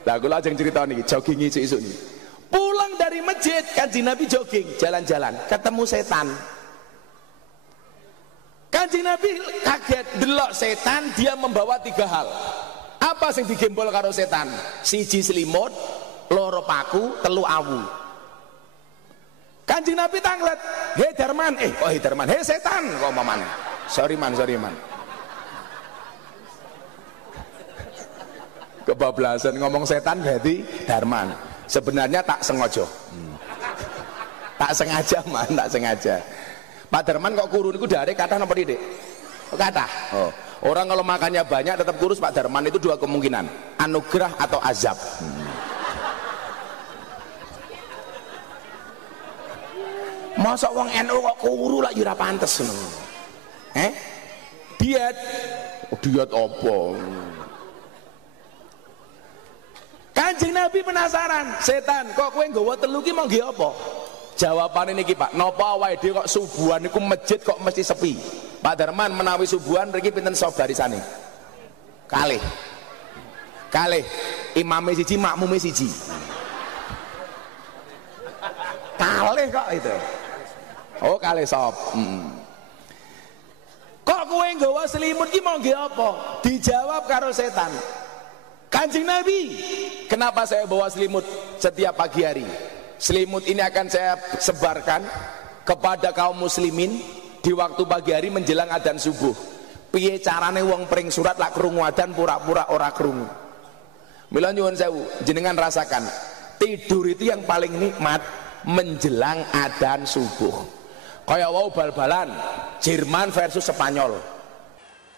Lah kula ajeng cerita niki, jogging isuk-isuk niki. Pulang dari masjid, Kanjeng Nabi jogging, jalan-jalan, ketemu setan. Kanjeng Nabi kaget delok setan, dia membawa 3 hal. Apa sing digembol karo setan? 1 selimut, 2 paku, 3 awu. Kanjeng Nabi tanglet, "Hei Darman, hei Darman, hei setan," kok mamane. Sorry man. Kebablasan ngomong setan berarti Darman. Sebenarnya tak sengaja. Tak sengaja man, tak sengaja. Pak Darman kok kurus niku dari kata napa Dik? Kata. Oh. Orang kalau makannya banyak tetap kurus Pak Darman itu 2 kemungkinan, anugerah atau azab. Masa wong NU kok kuru lak yo ora pantes ngono. Diet. Diet apa? Kanjeng Nabi penasaran, setan kok kowe nggawa 3 ki mau nggih apa? Jawabane niki Pak, napa awake dhewe kok subuhan niku masjid kok mesti sepi? Pak Darman menawi subuhan mriki pinten sop barisane? Kalih. Imame siji, makmume siji. Kalih kok itu. Oh, kalih sop. Kok kowe nggawa selimut ki mau nggih apa? Dijawab karo setan. Kanjeng Nabi, kenapa saya bawa selimut setiap pagi hari? Selimut ini akan saya sebarkan kepada kaum muslimin di waktu pagi hari menjelang adzan subuh. Piye carane wong pring surat lak krungu adzan pura-pura ora krungu. Mila nyuwun sewu, jenengan rasakan. Tidur itu yang paling nikmat menjelang adzan subuh. Kaya wau bal-balan Jerman versus Spanyol.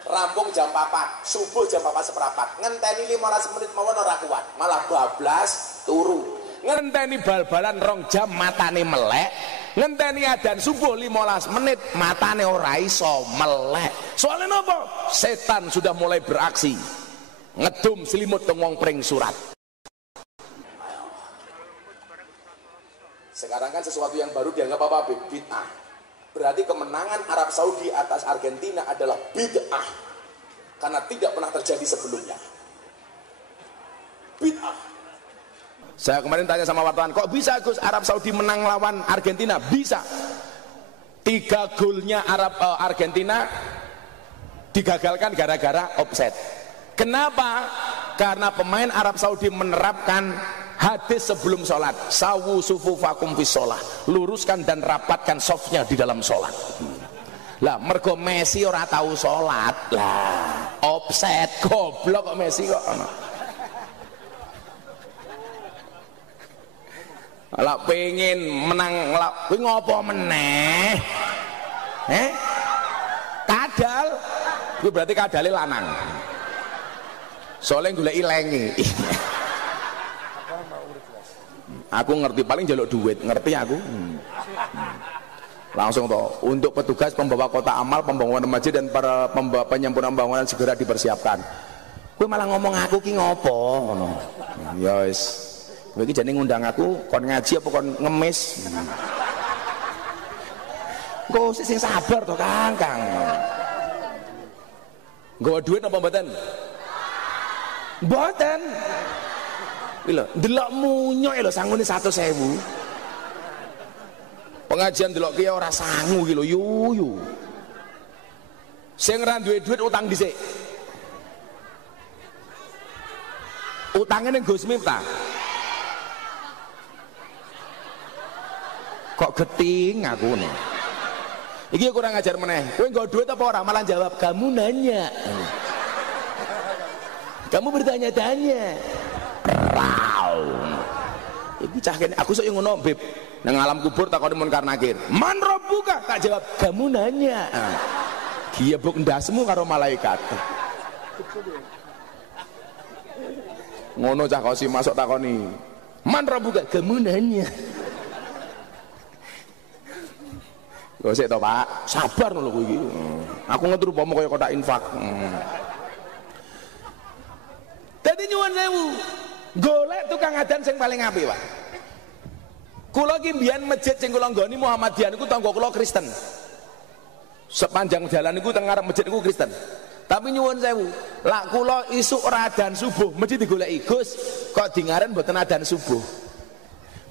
Rampung jam 4, subuh jam 4:15, ngenteni 15 menit mawon ora kuat, malah bablas turu. Ngenteni bal-balan 2 jam matane melek, ngenteni adzan subuh 15 menit matane ora iso melek. Soalnya napa? Setan sudah mulai beraksi, ngedum selimut teng wong pring surat. Sekarang kan sesuatu yang baru dianggap apa? Bid'ah. Berarti kemenangan Arab Saudi atas Argentina adalah bid'ah, karena tidak pernah terjadi sebelumnya. Bid'ah. Saya kemarin tanya sama wartawan, kok bisa Gus Arab Saudi menang lawan Argentina? Bisa. 3 golnya Argentina digagalkan gara-gara offset. Kenapa? Karena pemain Arab Saudi menerapkan hadis sebelum sholat, sawu sufufakum fis sholat, luruskan dan rapatkan softnya di dalam sholat. Lah mergo Messi ora tahu sholat, lah offset, goblok kok Messi kok. Lah pengen menang, kuwi ngopo meneh? Kadal, kuwi berarti kadale lanang. Soalnya goleki lengi. Aku ngerti, paling jaluk duit, ngerti aku. Langsung toh, untuk petugas pembawa kota amal, pembangunan masjid dan para penyempurnaan pembangunan segera dipersiapkan. Kowe malah ngomong aku ki ngopo ngono. Ya wis. Kowe iki jane ngundang aku kon ngaji apa kon ngemis. Engko sing sabar to, Kang. Nggawa duit apa mboten? Mboten. Lho, delok munyok lho sangune 100.000. Pengajian delok kiye ora sangu iki lho, yuyu. Sing ora duwe duit utang dhisik. Utange ning Gus Miftah. Kok geting aku nih. Iki kurang ajar meneh. Kowe nggo duit apa ora? Malah jawab, kamu nanya. Kamu bertanya-tanya. Rau. Iki cah kene aku sok ngono, Beb. Nang alam kubur takoni Munkar Nakir. Man rabbuka? Tak jawab, kamu nanya. Giebuk ndasmu karo malaikat. Ngono cah kosi masuk takoni. Man rabbuka? Kamu nanya. Kok sik to, Pak? Sabar lho kowe iki. Aku ngetur umpama kaya kotak infak. Dadi nyuwun sewu. Golek tukang adzan sing paling apik, Pak. Kula ki mbiyen masjid sing kula nggoni Muhammadiyah niku tangga kula Kristen. Sepanjang jalan niku teng ngarep masjid niku Kristen. Tapi nyuwun sewu, lak kula isuk ora adzan subuh mesti digoleki, Gus, kok dingaren mboten adzan subuh.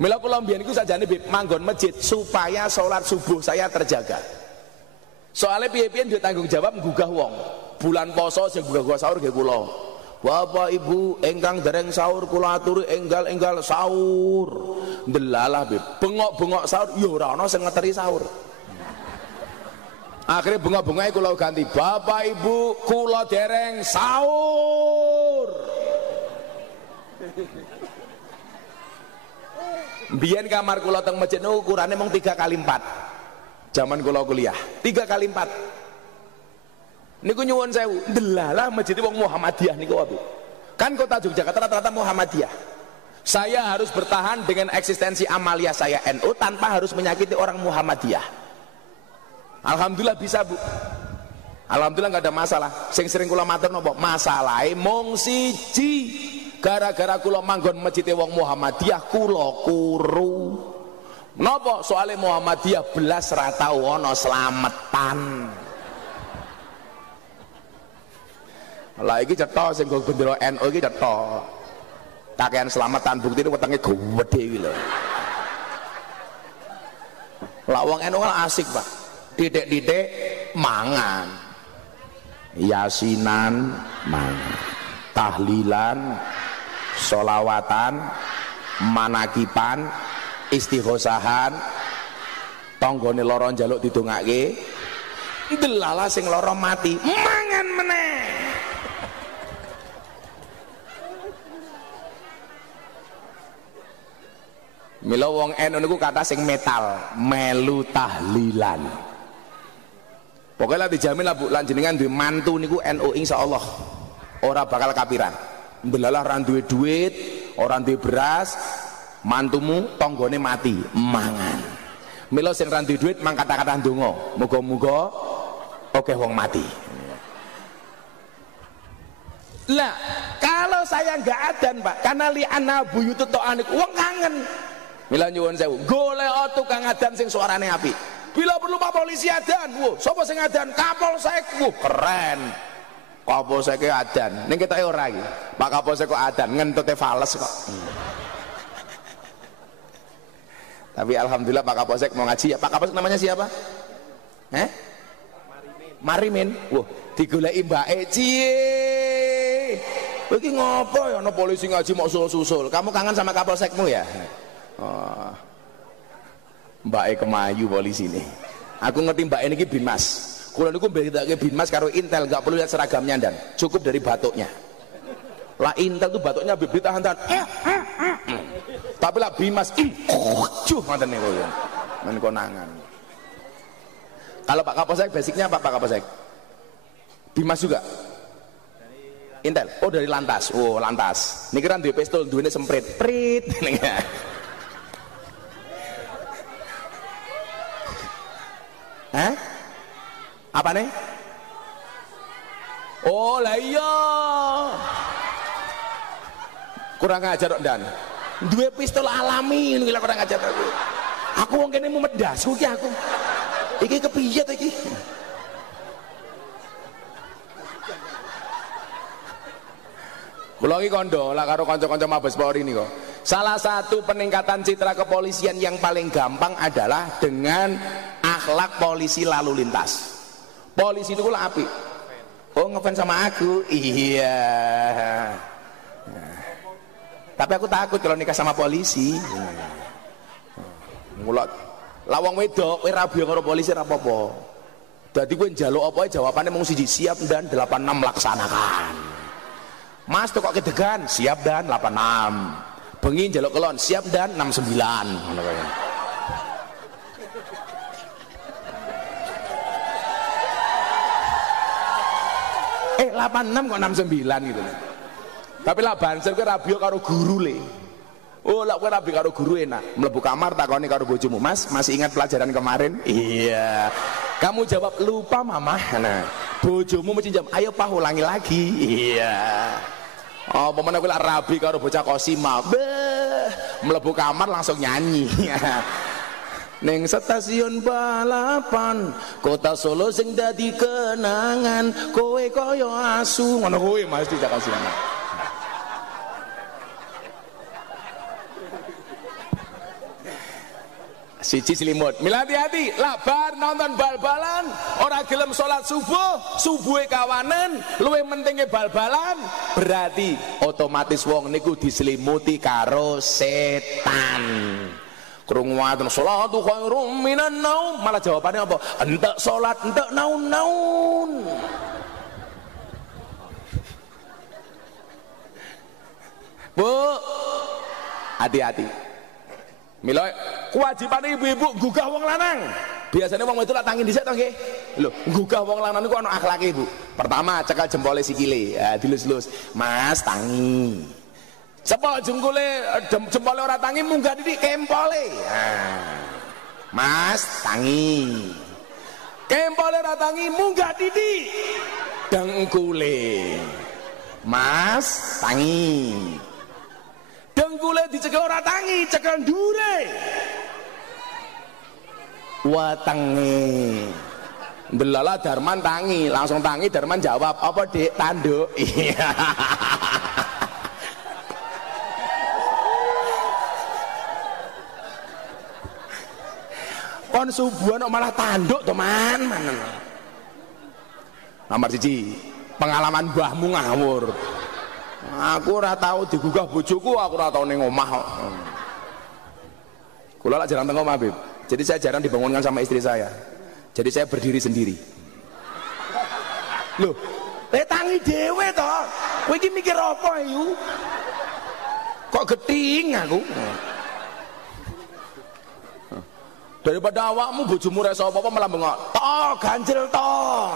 Mila kula mbiyen iku sajane manggon masjid supaya salat subuh saya terjaga. Soalnya piye-piye duwe tanggung jawab nggugah wong. Bulan poso sing nggugah sahur nggih kula. Bapak Ibu engkang dereng sahur kula aturi enggal-enggal sahur. Ndelalah Beb, bengok-bengok sahur ya ora ana sing ngeteri sahur. Akhirnya bengok-bengoknya kula ganti, Bapak Ibu kula dereng sahur. Biyen kamar kula teng masjid niku ukurane mung 3x4. Zaman kula kuliah, 3x4. Niku nyuwun sewu, ndelalah masjid wong Muhammadiyah niku wae. Kan kota Yogyakarta rata-rata Muhammadiyah. Saya harus bertahan dengan eksistensi amalia saya NU tanpa harus menyakiti orang Muhammadiyah. Alhamdulillah bisa, Bu. Alhamdulillah nggak ada masalah. Sing sering kula matur napa? Masalahe mung siji. Gara-gara kula manggon masjid wong Muhammadiyah kula kuru. Napa? Soale Muhammadiyah belas ra tau ana slametan. Lah iki cetha sing go bendera NU iki cetha. Kakean slametan buktine wetenge gedhe iki lho. Lah wong NU kan asik, Pak. Titik-titik mangan. Yasinan mangan. Tahlilan, sholawatan, manakipan, istighosahan, tanggane lara njaluk didongake. Delala sing lara mati, mangan meneh. Mila wong NU niku kata sing metal, melu tahlilan. Pokoknya dijamin lah Bu, lan jenengan duwe mantu niku NU insyaallah ora bakal kapiran. Ndelalah ora duwe duit, ora duwe beras, mantumu tanggane mati, mangan. Mila sing ora duwe duit mang kata-kata ndonga, muga-muga oke wong mati. Lah, kalau saya enggak adzan, Pak, karena li ana buyutut ta'anik, wong kangen. Mila nyuwun sewu, golek tukang adzan sing suarane apik. Bila perlu Pak polisi adzan, wo, sapa sing adzan? Kapolsek, wo, keren. Kapolsek adzan, ning ketoke ora iki. Pak Kapolsek kok adzan, ngentute fales kok. Tapi alhamdulillah Pak Kapolsek mau ngaji ya. Pak Kapolsek namanya siapa? Marimin. Wah, digoleki mbake ciye. Kowe iki ngopo ya ana polisi ngaji mau usul-usul. Kamu kangen sama Kapolsekmu ya? Oh. Mbake kemayu polisi ini. Aku ngerti mbak ini Binmas. Kula niku mbedakake Binmas karo Intel, enggak perlu lihat seragamnya dan cukup dari batuknya. Lah Intel tuh batuknya ditahan-tahan. Tapi lah Binmas cuh ngoten niku ya. Men konangan. Kalau Pak Kapolsek basicnya apa Pak Kapolsek? Binmas juga? Intel? Oh dari Lantas. Oh Lantas. Niki kan duwe pistol, duwene semprit. Prit. Hah? Apa nih? Oh lah iya. Kurang ajar kok Dan. Duwe pistol alami ngene kurang ajar aku. Aku wong kene mumet dasu iki aku. Iki kepiye to iki? Kula iki kandha lah karo kanca-kanca Mabes Polri niku. Salah satu peningkatan citra kepolisian yang paling gampang adalah dengan akhlak polisi lalu lintas. Polisi itu lah apik. Oh ngefans sama aku, iya. Tapi aku takut kalau nikah sama polisi. Mulak, lawang wedok, kowe rabi karo polisi ora apa-apa. Dadi kowe njaluk apa jawabannya mung siji, siap dan 86 laksanakan. Mas tuh kok kedegan, siap dan 86. Bengi njaluk kelon, siap dan 69. Ngono kae. 86 kok 69 gitu. Tapi lah banser ke rabio karo guru le. Oh lah kowe rabi karo guru enak. Mlebu kamar takoni karo bojomu, "Mas, masih ingat pelajaran kemarin?" Iya. Kamu jawab, "Lupa mama." Nah, bojomu mesti jawab, "Ayo Pak, ulangi lagi." Iya. Oh, pemene kowe lak rabi karo bocah kosima. Beh, mlebu kamar langsung nyanyi. Ning stasiun balapan kota Solo sing dadi kenangan, kowe kaya asu. Ngono kowe Mas di Jakarta. Siji selimut, mila hati-hati lah bar nonton bal-balan ora gelem salat subuhe kawanen luwih mentinge bal-balan, berarti otomatis wong niku diselimuti karo setan. Krungu waten salatu khairum minan naum, malah jawabannya apa? Entek salat, entek naun-naun. Bu, hati-hati. Mila kewajiban ibu-ibu gugah wong lanang. Biasanya wong itu lak tangi dhisik to nggih. Lho, gugah wong lanang niku ana akhlake, Bu. Pertama, cekel jempole sikile, dilus-lus. Mas, tangi. Cepol jempole ora tangi munggah didik kempole. Mas, tangi. Kempole ora tangi munggah didik dengkule. Mas, tangi. Dengkule dicekel ora tangi, cekel ndure. Wetenge. Ndelala Darman tangi, langsung tangi Darman jawab, "Apa Dik, tanduk?" Iya. Kon subuhan kok malah tanduk to, Man. Nomor 1, pengalaman mbahmu ngawur. Aku ora tau digugah bojoku, aku ora tau ning omah kok. Kula lak jarang teng omah, Beb. Jadi saya jarang dibangunkan sama istri saya. Jadi saya berdiri sendiri. Loh, tangi dhewe to. Kowe iki mikir apa yu? Kok geting aku? Daripada awakmu bojomu reso apa-apa malah bengok. Toh, ganjel toh.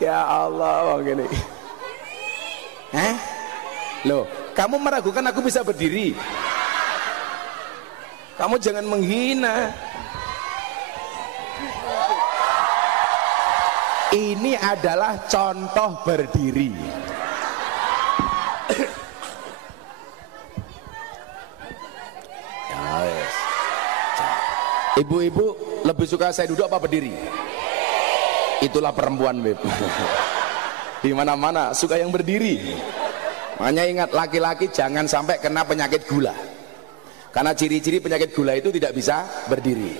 Ya Allah, gini. Loh, kamu meragukan aku bisa berdiri? Kamu jangan menghina. Ini adalah contoh berdiri. Ibu-ibu lebih suka saya duduk apa berdiri? Itulah perempuan, Beb. Di mana-mana suka yang berdiri. Makanya ingat, laki-laki jangan sampai kena penyakit gula. Karena ciri-ciri penyakit gula itu tidak bisa berdiri.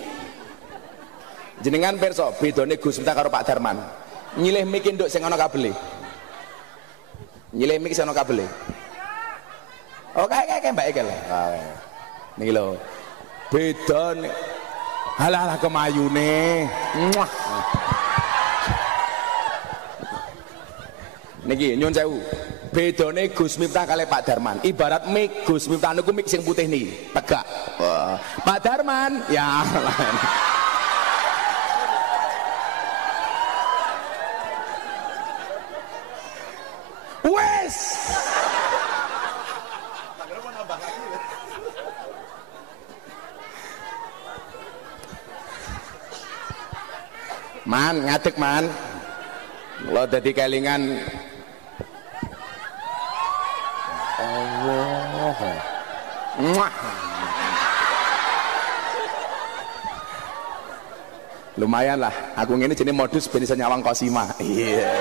Jenengan perso, bedone Gus Miftah karo Pak Darman. Nyilih mik nduk sing ana kabele. Nyilih mik sing ana kabele. Oh, kayak Mbak Ekel. Niki lho. Bedone. Halah kemayune. Muah. Niki nyun sewu. Bedone Gus Miftah kali Pak Darman. Ibarat mik Gus Miftah niku mik sing putih niki, tegak. Pak Darman, ya. Wes. Man, ngadeg man. Lo dadi kelingan Allah. Muah. Lumayan lah, aku ngene jenenge modus ben iso nyawang Kosima. Iya.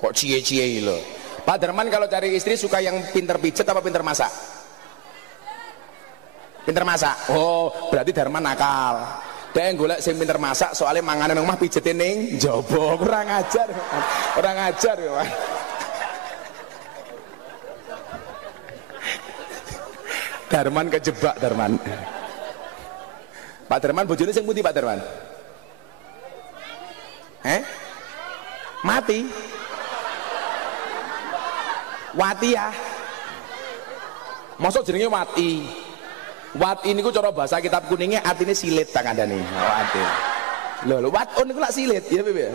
Kok cie-cie lho. Pak Darman kalau cari istri suka yang pinter pijet apa pinter masak? Pinter masak. Oh, berarti Darman nakal. Dia golek sing pinter masak, soalnya manganan omah pijetin ning njaba. Kurang ajar. Kurang ajar ya, Pak. Darman kejebak Darman. Pak Darman bojone sing pundi Pak Darman? Mati. Wati ya. Mosok jenenge wati. Wati niku cara bahasa kitab kuningnya artinya silit tak ada nih. Wati. Lho, watun niku lak silit ya piye?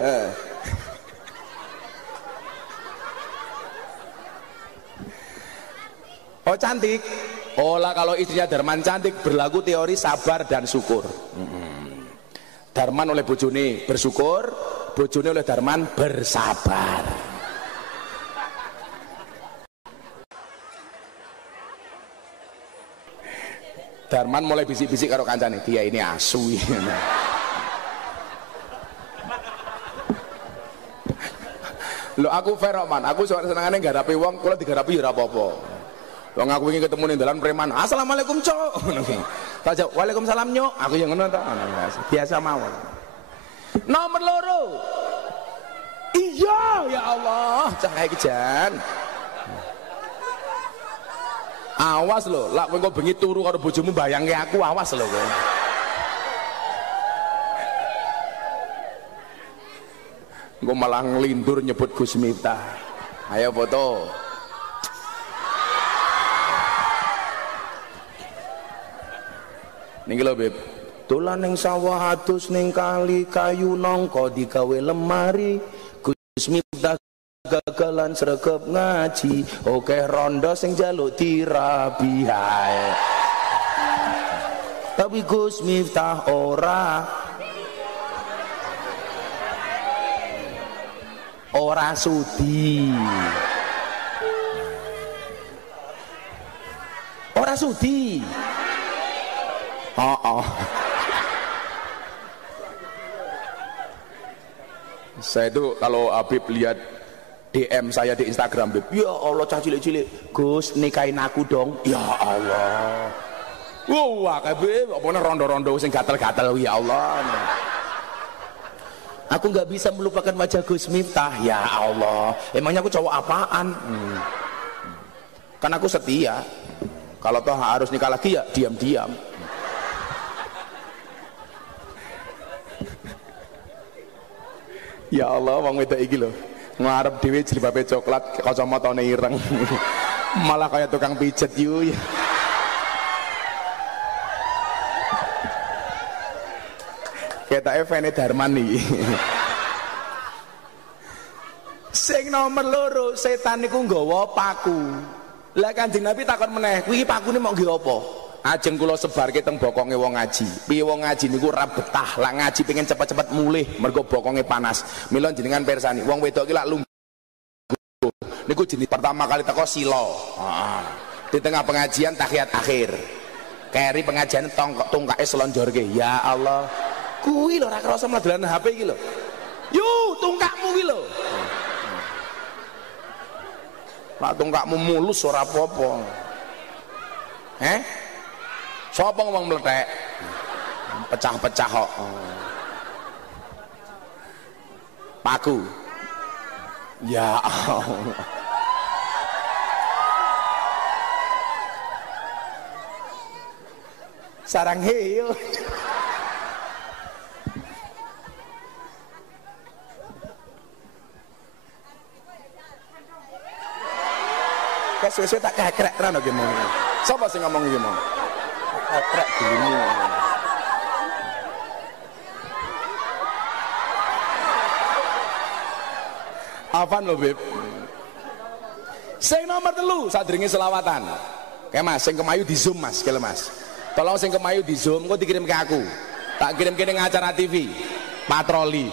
Oh cantik. Oh lah kalau istrinya Darman cantik berlaku teori sabar dan syukur. Darman oleh bojone bersyukur, bojone oleh Darman bersabar. Darman mulai bisik-bisik karo kancane, dia ini asu. Lho aku fair man, aku senengane garapi wong, kula digarapi ya ora apa-apa. Wong aku ingin ketemu ning dalan preman, assalamualaikum cok. Tak jawab, waalaikumsalam nyok. Aku yang ngono ta. Biasa mawon. Nomor loro. Iya ya Allah, cah kae kejan. Awas lho, lak kowe bengi turu karo bojomu bayangke aku, awas lho kowe. Engko malah nglindur nyebut Gus Miftah. Ayo foto. Niki lho Beb, dolan ning sawah adus ning kali kayu nangka digawe lemari. Gus Miftah gagalan sregep ngaji, oke rondo sing jaluk dirabi hae. Tapi Gus Miftah ora sudi. Ora sudi. Oh. Saya itu kalau Habib lihat DM saya di Instagram, Beb, ya Allah cah cilik-cilik, Gus nikahin aku dong. Ya Allah. Wah, Beb, apa rondo-rondo sing gatel-gatel, ya Allah. Aku nggak bisa melupakan wajah Gus Miftah. Ya Allah, emangnya aku cowok apaan? Kan aku setia. Kalau toh harus nikah lagi ya diam-diam. Ya Allah, wong wedok iki lho ngarep dhewe jilbabe coklat, kacamatane ireng. Malah kayak tukang pijet yu. Ketake fene Darman iki. Sing nomor loro, setan niku nggawa paku. Lah Kanjeng Nabi takon meneh, kuwi pakune mau nggawa apa? Ajeng kula sebarke teng bokonge wong ngaji. Piye wong ngaji niku ora betah, lak ngaji pengen cepet-cepet mulih mergo bokonge panas. Mila jenengan pirsani, wong wedok iki lak lungguh. Niku jenis pertama kali teko sila. Di tengah pengajian tahiyat akhir. Keri pengajian tungkake selonjorke. Ya Allah. Kuwi lho ora krasa mladolan HP iki lho. Yu, tungkakmu iki lho. Lak tungkakmu mulus ora apa-apa. Sapa ngomong meletek? Pecah-pecah kok. Paku. Ya Allah. Sarang heyo. Kesuwe tak kekrek tenan iki mong. Sapa sing ngomong iki mong? Kekrek dulu. Apaan lo Beb? Sing nomor 3 sadurunge selawatan. Kayak Mas, sing kemayu di zoom Mas, kele Mas. Tolong sing kemayu di zoom, kok dikirim ke aku. Tak kirim kene acara TV. Patroli.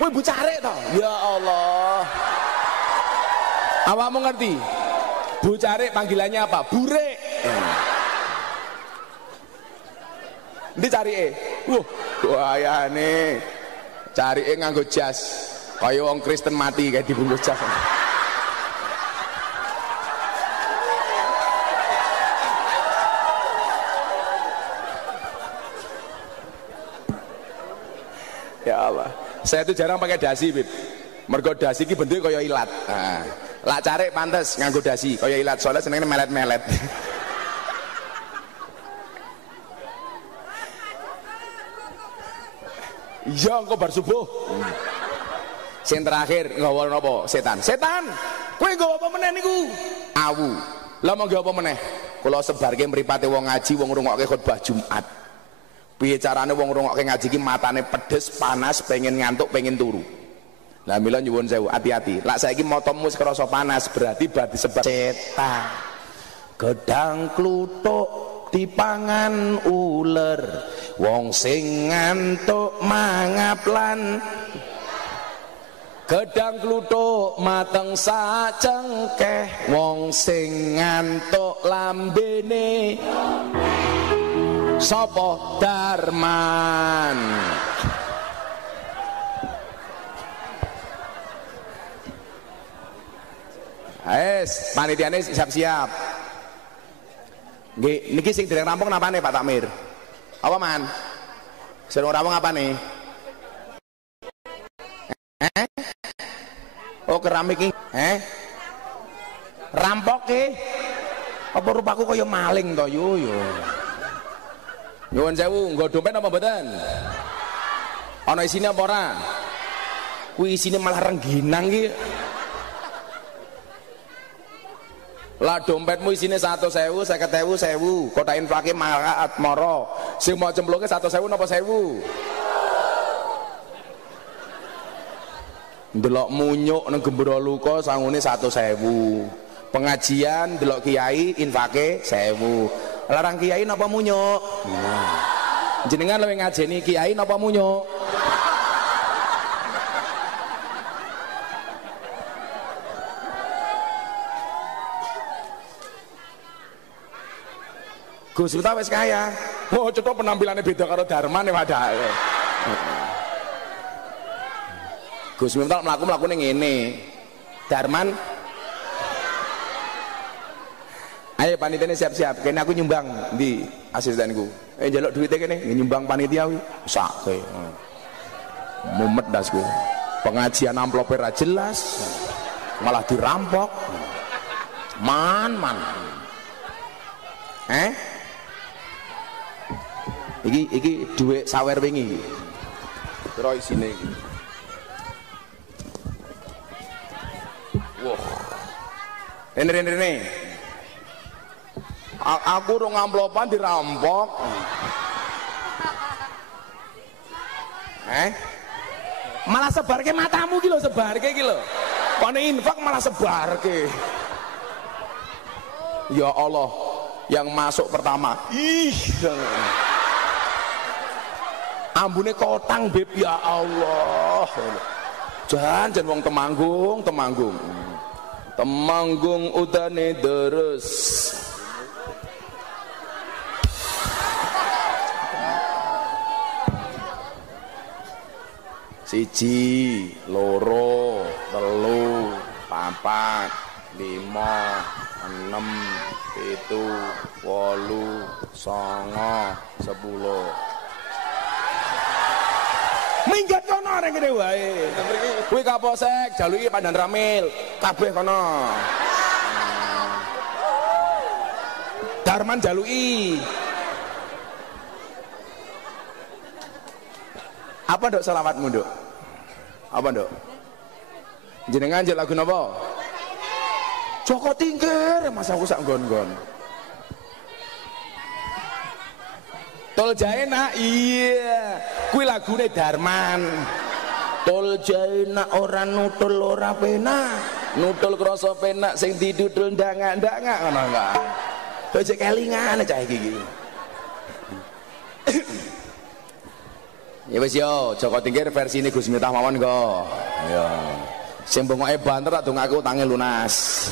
Woi Bu Carek toh? Ya Allah. Awakmu ngerti? Bu Carek panggilannya apa? Burek. Ndi carike? Wayane. Carike nganggo jas. Kaya wong Kristen mati kayak dibungkus jas. Ya Allah. Saya tuh jarang pakai dasi, Bib. Mergo dasi ki bentuke kaya ilat. Lak Carek pantes nganggo dasi kaya ilat, soalnya senengnya melet-melet. Iya engko bar subuh. Sing terakhir nggawa napa? Setan. Setan, kowe nggawa apa meneh niku? Awu. Lah mau nggawa apa meneh? Kula sebarke mripate wong ngaji, wong ngrungokke khotbah Jumat. Piye carane wong ngrungokke ngaji iki matane pedes, panas, pengen ngantuk, pengen turu. Lah mila nyuwun sewu, hati-hati. Lak saiki motomu wis krasa panas, berarti bar disebab setan. Gedang kluthuk dipangan uler, wong sing ngantuk mangap lan gedang kluthuk mateng sacengkeh, wong sing ngantuk lambene sapa? Darman. Aes, panitiane siap-siap. Nggih, niki sing dereng rampung napane Pak Takmir? Apa man? Sing rampung apane? Oh keramik iki. Rampoke. Apa rupaku kaya maling to yo. Nyuwun sewu, nggo dompet apa mboten? Ana isine apa ora? Kuwi isine malah rengginang iki. Lah dompetmu isine 100.000, 50.000, 1.000. Kotak infake marat moro. Sing mau cempluke 100.000 napa 1.000? Ndelok munyuk nang Gembira Luka sangune 100.000. Pengajian ndelok kiai infake 1.000. Larang kiai napa munyuk? Jenengan luwih ngajeni kiai napa munyuk? Gus Miftah wis kaya. Oh, cetok penampilannya beda karo Darman ya padahal. Gus Miftah mlaku-mlakune ngene. Darman, ayo panitiane siap-siap. Kene aku nyumbang di asistenku. Njaluk duwite kene, nyumbang panitia kuwi. Sake. Mumet dasku. Pengajian amplope ra jelas. Malah dirampok. Man. Iki duit sawer wingi. Kira isine iki. Wah. Rene. Aku rong amplopan dirampok. Malah sebarke matamu iki lho, sebarke iki lho. Pane infak malah sebarke. Ya Allah, yang masuk pertama. Ambune kotang beb ya Allah. Jan wong Temanggung udane deres. Siji, loro, telu, papat, 5, 6, 7, 8, 9, 10. Minggat kono arek kene wae. Kuwi Kapolsek jaluki Pandan Ramil, kabeh kono. Darman jaluki. Apa nduk selawatmu nduk? Apa nduk? Jenengan njaluk lagu napa? Joko Tingkir, masa aku sak nggon-nggon. Tol Jaena, iya, kuwi lagune Darman. Tol Jaena ora nutul ora penak, nutul krasa penak sing didudul ndangak-ndangak ngono enggak. Dojek kelingan cah iki. Ya wis yo, Joko Tingkir versine Gus Miftah mawon kok. Ya. Sing bengoke banter tak dongake utange lunas.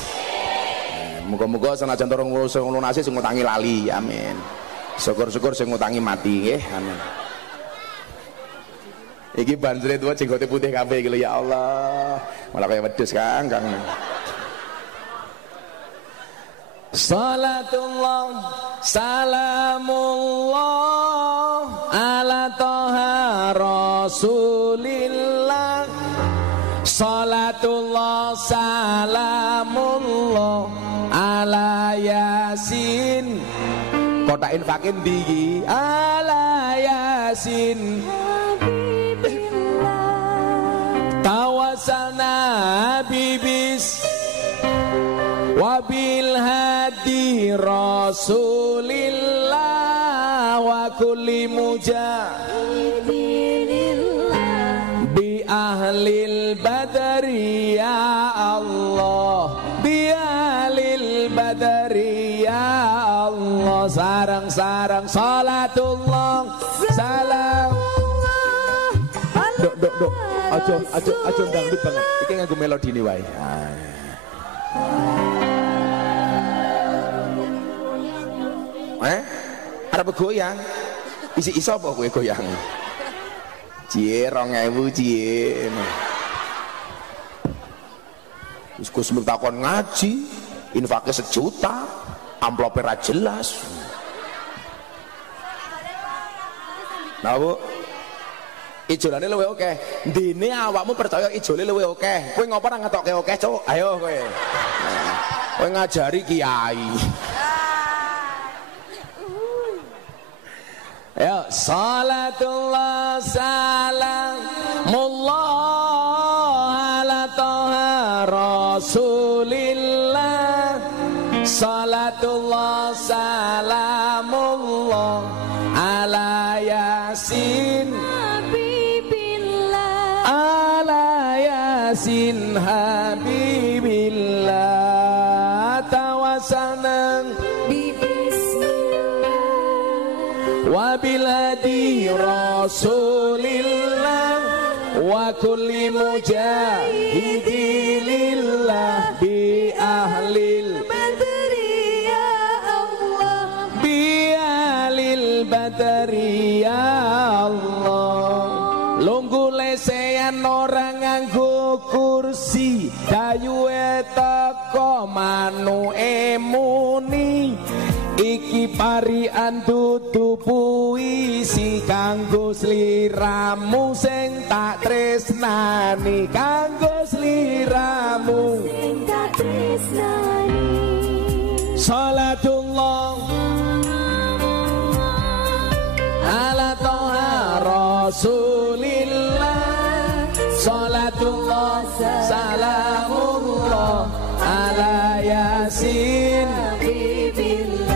Muga-muga senajan turung lunase sing utangi lali, amin. Syukur-syukur sing ngutangi mati nggih, amin. Iki banjire tuwa jenggote putih kabeh iki lho ya Allah. Malah kaya wedhus Kang. Salatullah salamullah ala toha rasulillah. Salatullah salamullah ala yasin. Kotak infakin di ala yasin. habibis wabil hadi rasulillah wa kulli mujahidillah bi ahlil badri ya Allah bi ahlil badri ya Allah sarang-sarang salatullah salam dok aja dangdut banget iki nganggo melodi ni wae arep goyang isi iso apa kowe goyang cie 2000 cie wis Gus takon ngaji infake 1 juta amplope ra jelas nah bu ijolane luwih akeh ndene awakmu percaya ijole luwih akeh kowe ngopo ora ngetokke akeh cuk ayo kowe kowe ngajari kiai ya salatullah salamullah ala toha rasulillah salatullah salamullah ala yasin habibillah ala yasin habibillah tawasanan wabil hadi rasulillah wa kulli mujahidillah bi ahlil badri ya Allah bi ahlil badri ya Allah lunggu lesean orang nganggo kursi dayuwe teko manu emuni iki parian dudu puisi kanggo sliramu sing tak tresnani kanggo sliramu sing tak tresnani salatullah ala toha rasulillah salatullah salamullah ala yasin habibillah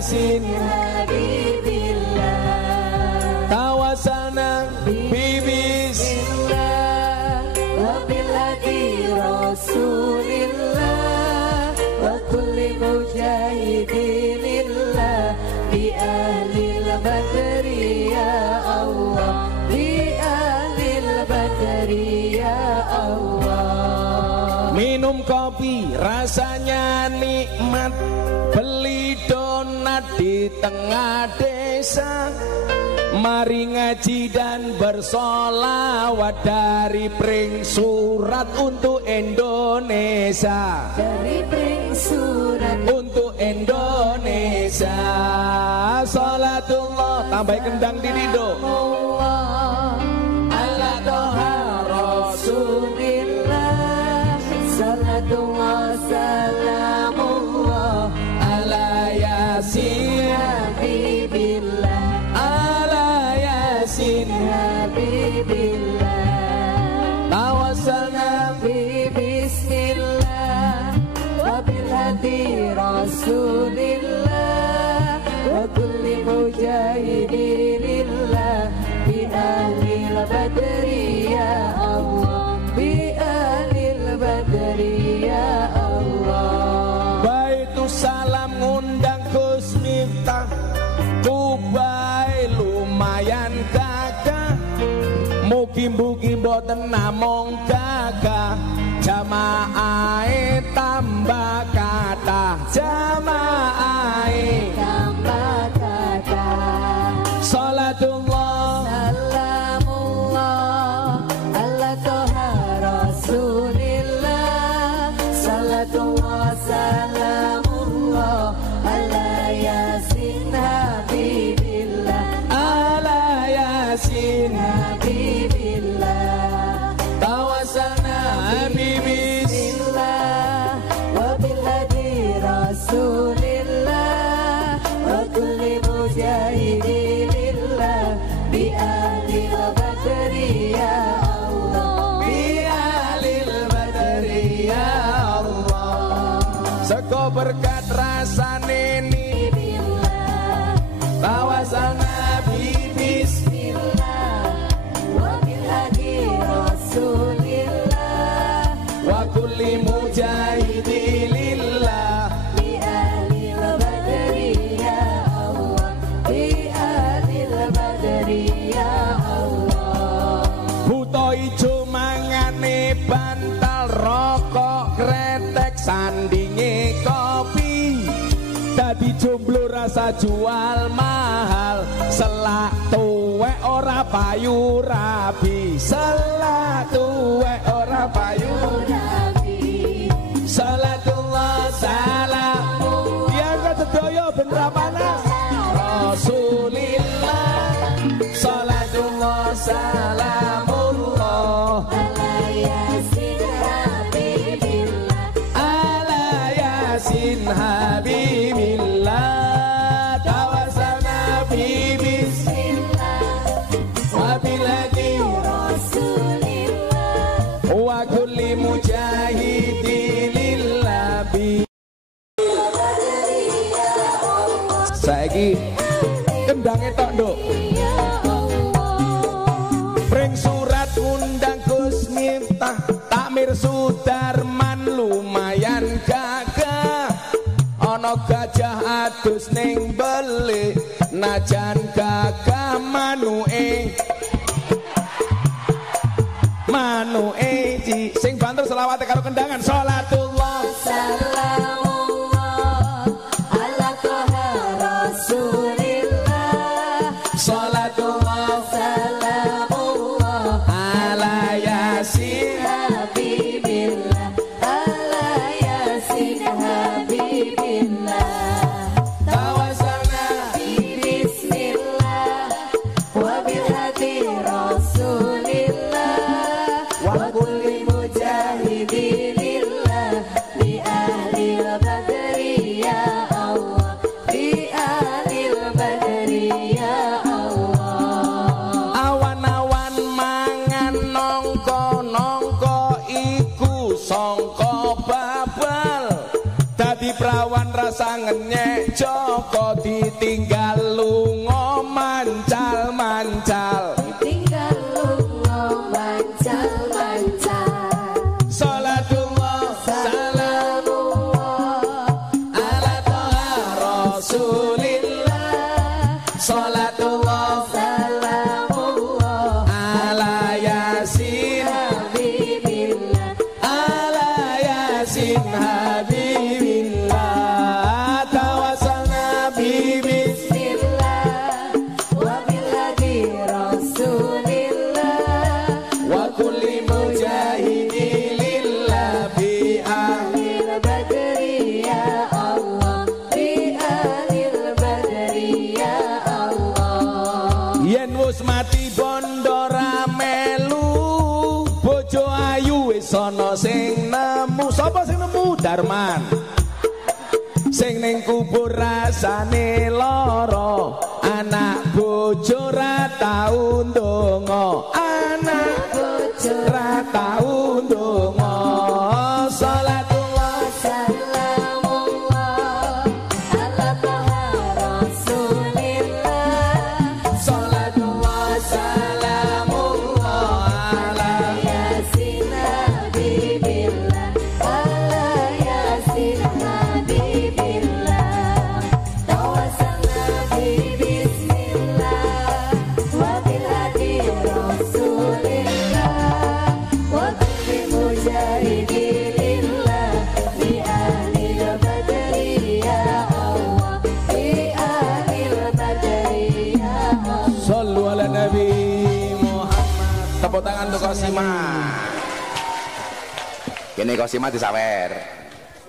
yasin habibillah tawassana bismillah wa bil hadi rasulillah wa kulli mujahidillah bi ahlil badri ya Allah bi ahlil badri ya Allah minum kopi rasanya nikmat beli donat di tengah desa mari ngaji dan bersolawat dari pring surat untuk Indonesia dari pring surat untuk Indonesia salatullah tambah kendang di dido ala toha rasulillah salatullah salamullah ala yasin habibillah ala yasin habibillah tawassalna bi bismillah wa bil hadi rasulillah wa kulli mujahidillah bi ahlil badri ya Allah bi ahlil badri ya Allah baitus salam ngundang Gus Miftah kubai lumayan gagah mugi-mugi mboten namung gagah jamaahe tambah kathah jamaahe tambah kathah salatullah salamullah ala toha rasulillah salatullah salamullah ala yasin habibillah ala yasin habibillah tawassalna bismillah wa bil hadi rasulillah wa kulli mujahidillah berkat rasane ni tawasana bi bismillah wa bil hadi rasulillah wa kulli mujahidi lillah bi ahli badri ya Allah bi ahli badri ya Allah buta ijo mangane bantal rokok kretek sandinge kopi dadi jomblo rasa jual mahal selak tuwek ora payu rabi selak tuwek ora payu rabi salatullah salamu ya sedaya ben panas rasulillah salatullah salamullah ala yasin habibillah ala yasin habibillah tawasana bi bismillah wa bil hadi rasulillah wa kulli mujahidi lillah bi saiki kendange tok nduk bring surat undang Gus Miftah Takmir Sudarman lumayan gagah ana gajah adus ning beli najan gagah manuke ci sing banter selawate karo kendangan salatullah salamullah ala toha rasulillah salatullah salamullah ala yasin habibillah ala yasin habibillah tawasana bi bismillah wa bil hadi rasulillah wa kulli mujahidi lillah bi ahli badri ya Allah bi ahli badri ya Allah awan-awan mangan nongko-nongko iku sangka babal dadi prawan rasa ngenyek Joko ditinggal lunga mancal-mancal ditinggal lunga mancal-mancal salatullah salamullah ala toha rasulillah salatullah salamullah ala yasin habibillah ala yasin habibillah tawasana bi bismillah wa bil hadi rasulillah wa kulli mujahidi lillah bi ahli badri ya Allah bi ahli badri ya Allah yen wis mati bondo ra melu bojo ayu wis ana sing nemu sapa sing nemu Darman sing ning kubur rasane lara anak bojo ra tau ndonga anak bojo ra tau ndonga salatullah salamullah ala toha rasulillah salatullah salamullah ala yasin habibillah ala yasin habibillah tawasana bi bismillah wa bil hadi rasulillah wa kulli mujahidi lillah bi ahli badri ya Allah bi ahli badri ya Allah sallu ala nabi Muhammad tepuk tangan untuk Kosimah kene Kosimah disawer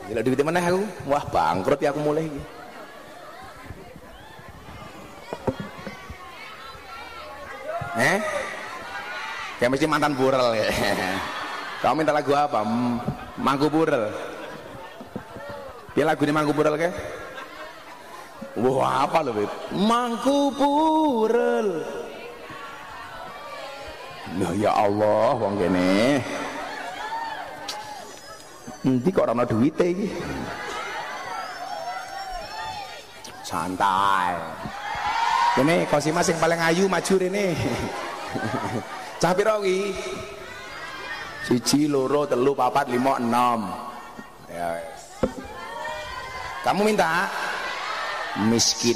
gila duit mana aku wah bangkrut ya aku mulai iki kayak mesti mantan burel ya. Kamu minta lagu apa? Mangku burel. Dia lagu ini Mangku burel ke? Wah apa loh Beb? Mangku burel. Nah, ya Allah wong kene. Nanti kok ana duwite iki. santai. Ini Kosimas yang paling ayu maju ini. Cah piro ki? 1, 2, 3, 4, 5, 6. Ya wes. Kamu minta miskin.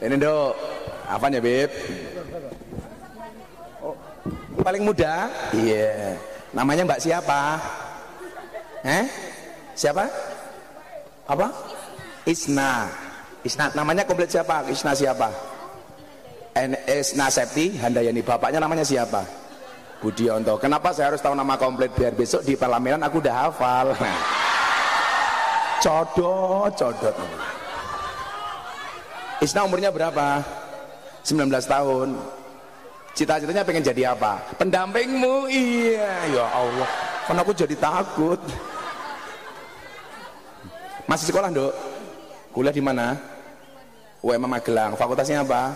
Ini dok, apanya Beb? Oh, paling muda? Iya. Namanya Mbak siapa? Siapa? Apa? Isna. Isna, namanya komplit siapa? Isna siapa? Isna Septi Handayani. Bapaknya namanya siapa? Budionto. Kenapa saya harus tahu nama komplit? Biar besok di pelaminan aku udah hafal. Codot. Isna umurnya berapa? 19 tahun. Cita-citanya pengen jadi apa? Pendampingmu. Iya. Ya Allah, kan aku jadi takut. Masih sekolah Dok? Kuliah di mana? UMM Magelang. Fakultasnya apa?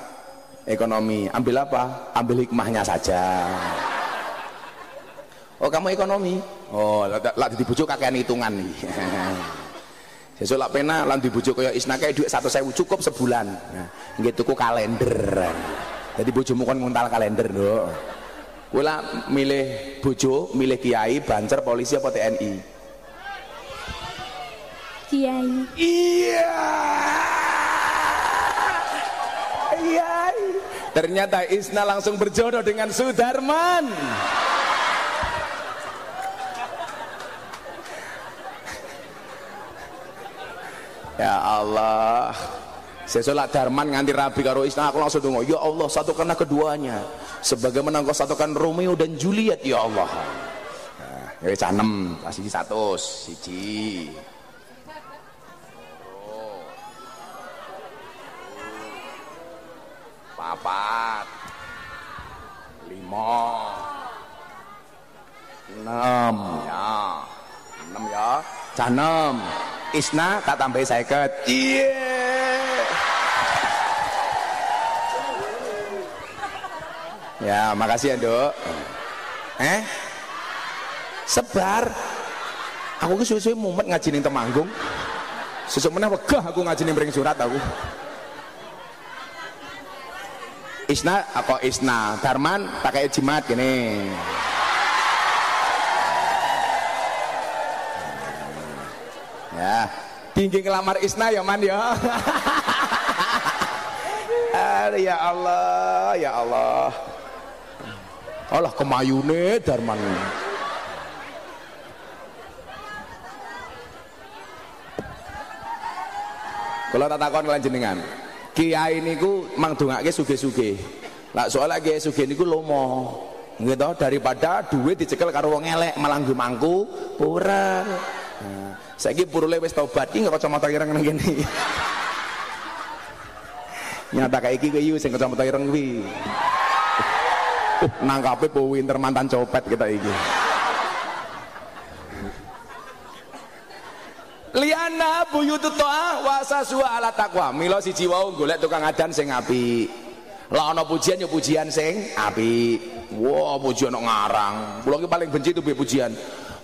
Ekonomi. Ambil apa? Ambil hikmahnya saja. Oh kamu ekonomi? Oh lah dibujuk kakean hitungan nih. Sesuk lak pena lan dibujuk kaya Isna kae dhuwit 100.000 cukup sebulan. Nah, nggih tuku kalender. Jadi bojomu kon nguntal kalender, Nduk. Kowe lak milih bojo, milih kiai, bancer, polisi apa TNI? Kiai. Iya. Ternyata Isna langsung berjodoh dengan Sudarman. Ya Allah, sesolah Darman nganti rabi karo Isna, aku langsung tunggu. Ya Allah, satukanlah keduanya sebagaimana engkau satukan Romeo dan Juliet, ya Allah. Nah, ya canem kasih 100 siji. Papat 5 6 ya 6 ya canem Isna tak tambahi 50. Ya makasih ya Dok. Sebar aku ki suwe-suwe mumet ngaji ning Temanggung, sesuk meneh wegah aku ngaji ning Mring Surat aku. Isna apa Isna Darman pakai jimat gini. Ya tinggi ngelamar Isna ya man ya. Ya Allah, ya Allah. Allah kemayune Darman. Kalau tak takon kalian jenengan, kiai niku mang dongake sugih-sugih. Lah soalnya kiai sugih niku lomo. Gitu daripada duit dicekel karo wong elek malah nggo mangku pura. Nah, saiki purule wis tobat ki kacamata ireng nang kene. Nyata kayak iki kuwi sing kacamata ireng kuwi. Nangkape po winter mantan copet kita iki. Liana buyutut to'ah wasasua ala taqwa. Mila siji wau golek tukang adan sing apik. Lah ana pujian ya pujian sing apik. Wah, pujian kok ngarang. Kula ki paling benci itu pujian.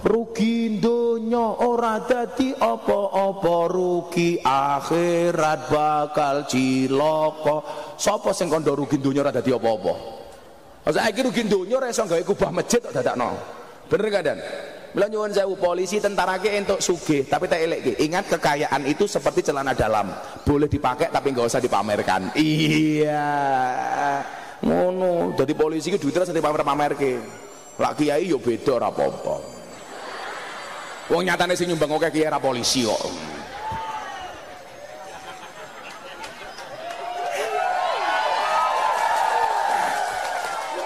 Rugi donya ora dadi apa-apa, rugi akhirat bakal cilaka. Sapa sing kandha rugi donya ora dadi apa-apa? Saiki rugi donya ora iso gawe kubah masjid kok dadakno. Bener gak Dan? Mila nyuwun sewu, polisi tentara ki entuk sugih tapi tak elekke. Ingat kekayaan itu seperti celana dalam, boleh dipakai tapi nggak usah dipamerkan. Iya ngono. Jadi polisi ki duitnya sing dipamer-pamerke. Lak kiai yo beda ora apa-apa. Wong nyatane sing nyumbang akeh kiai ra polisi kok.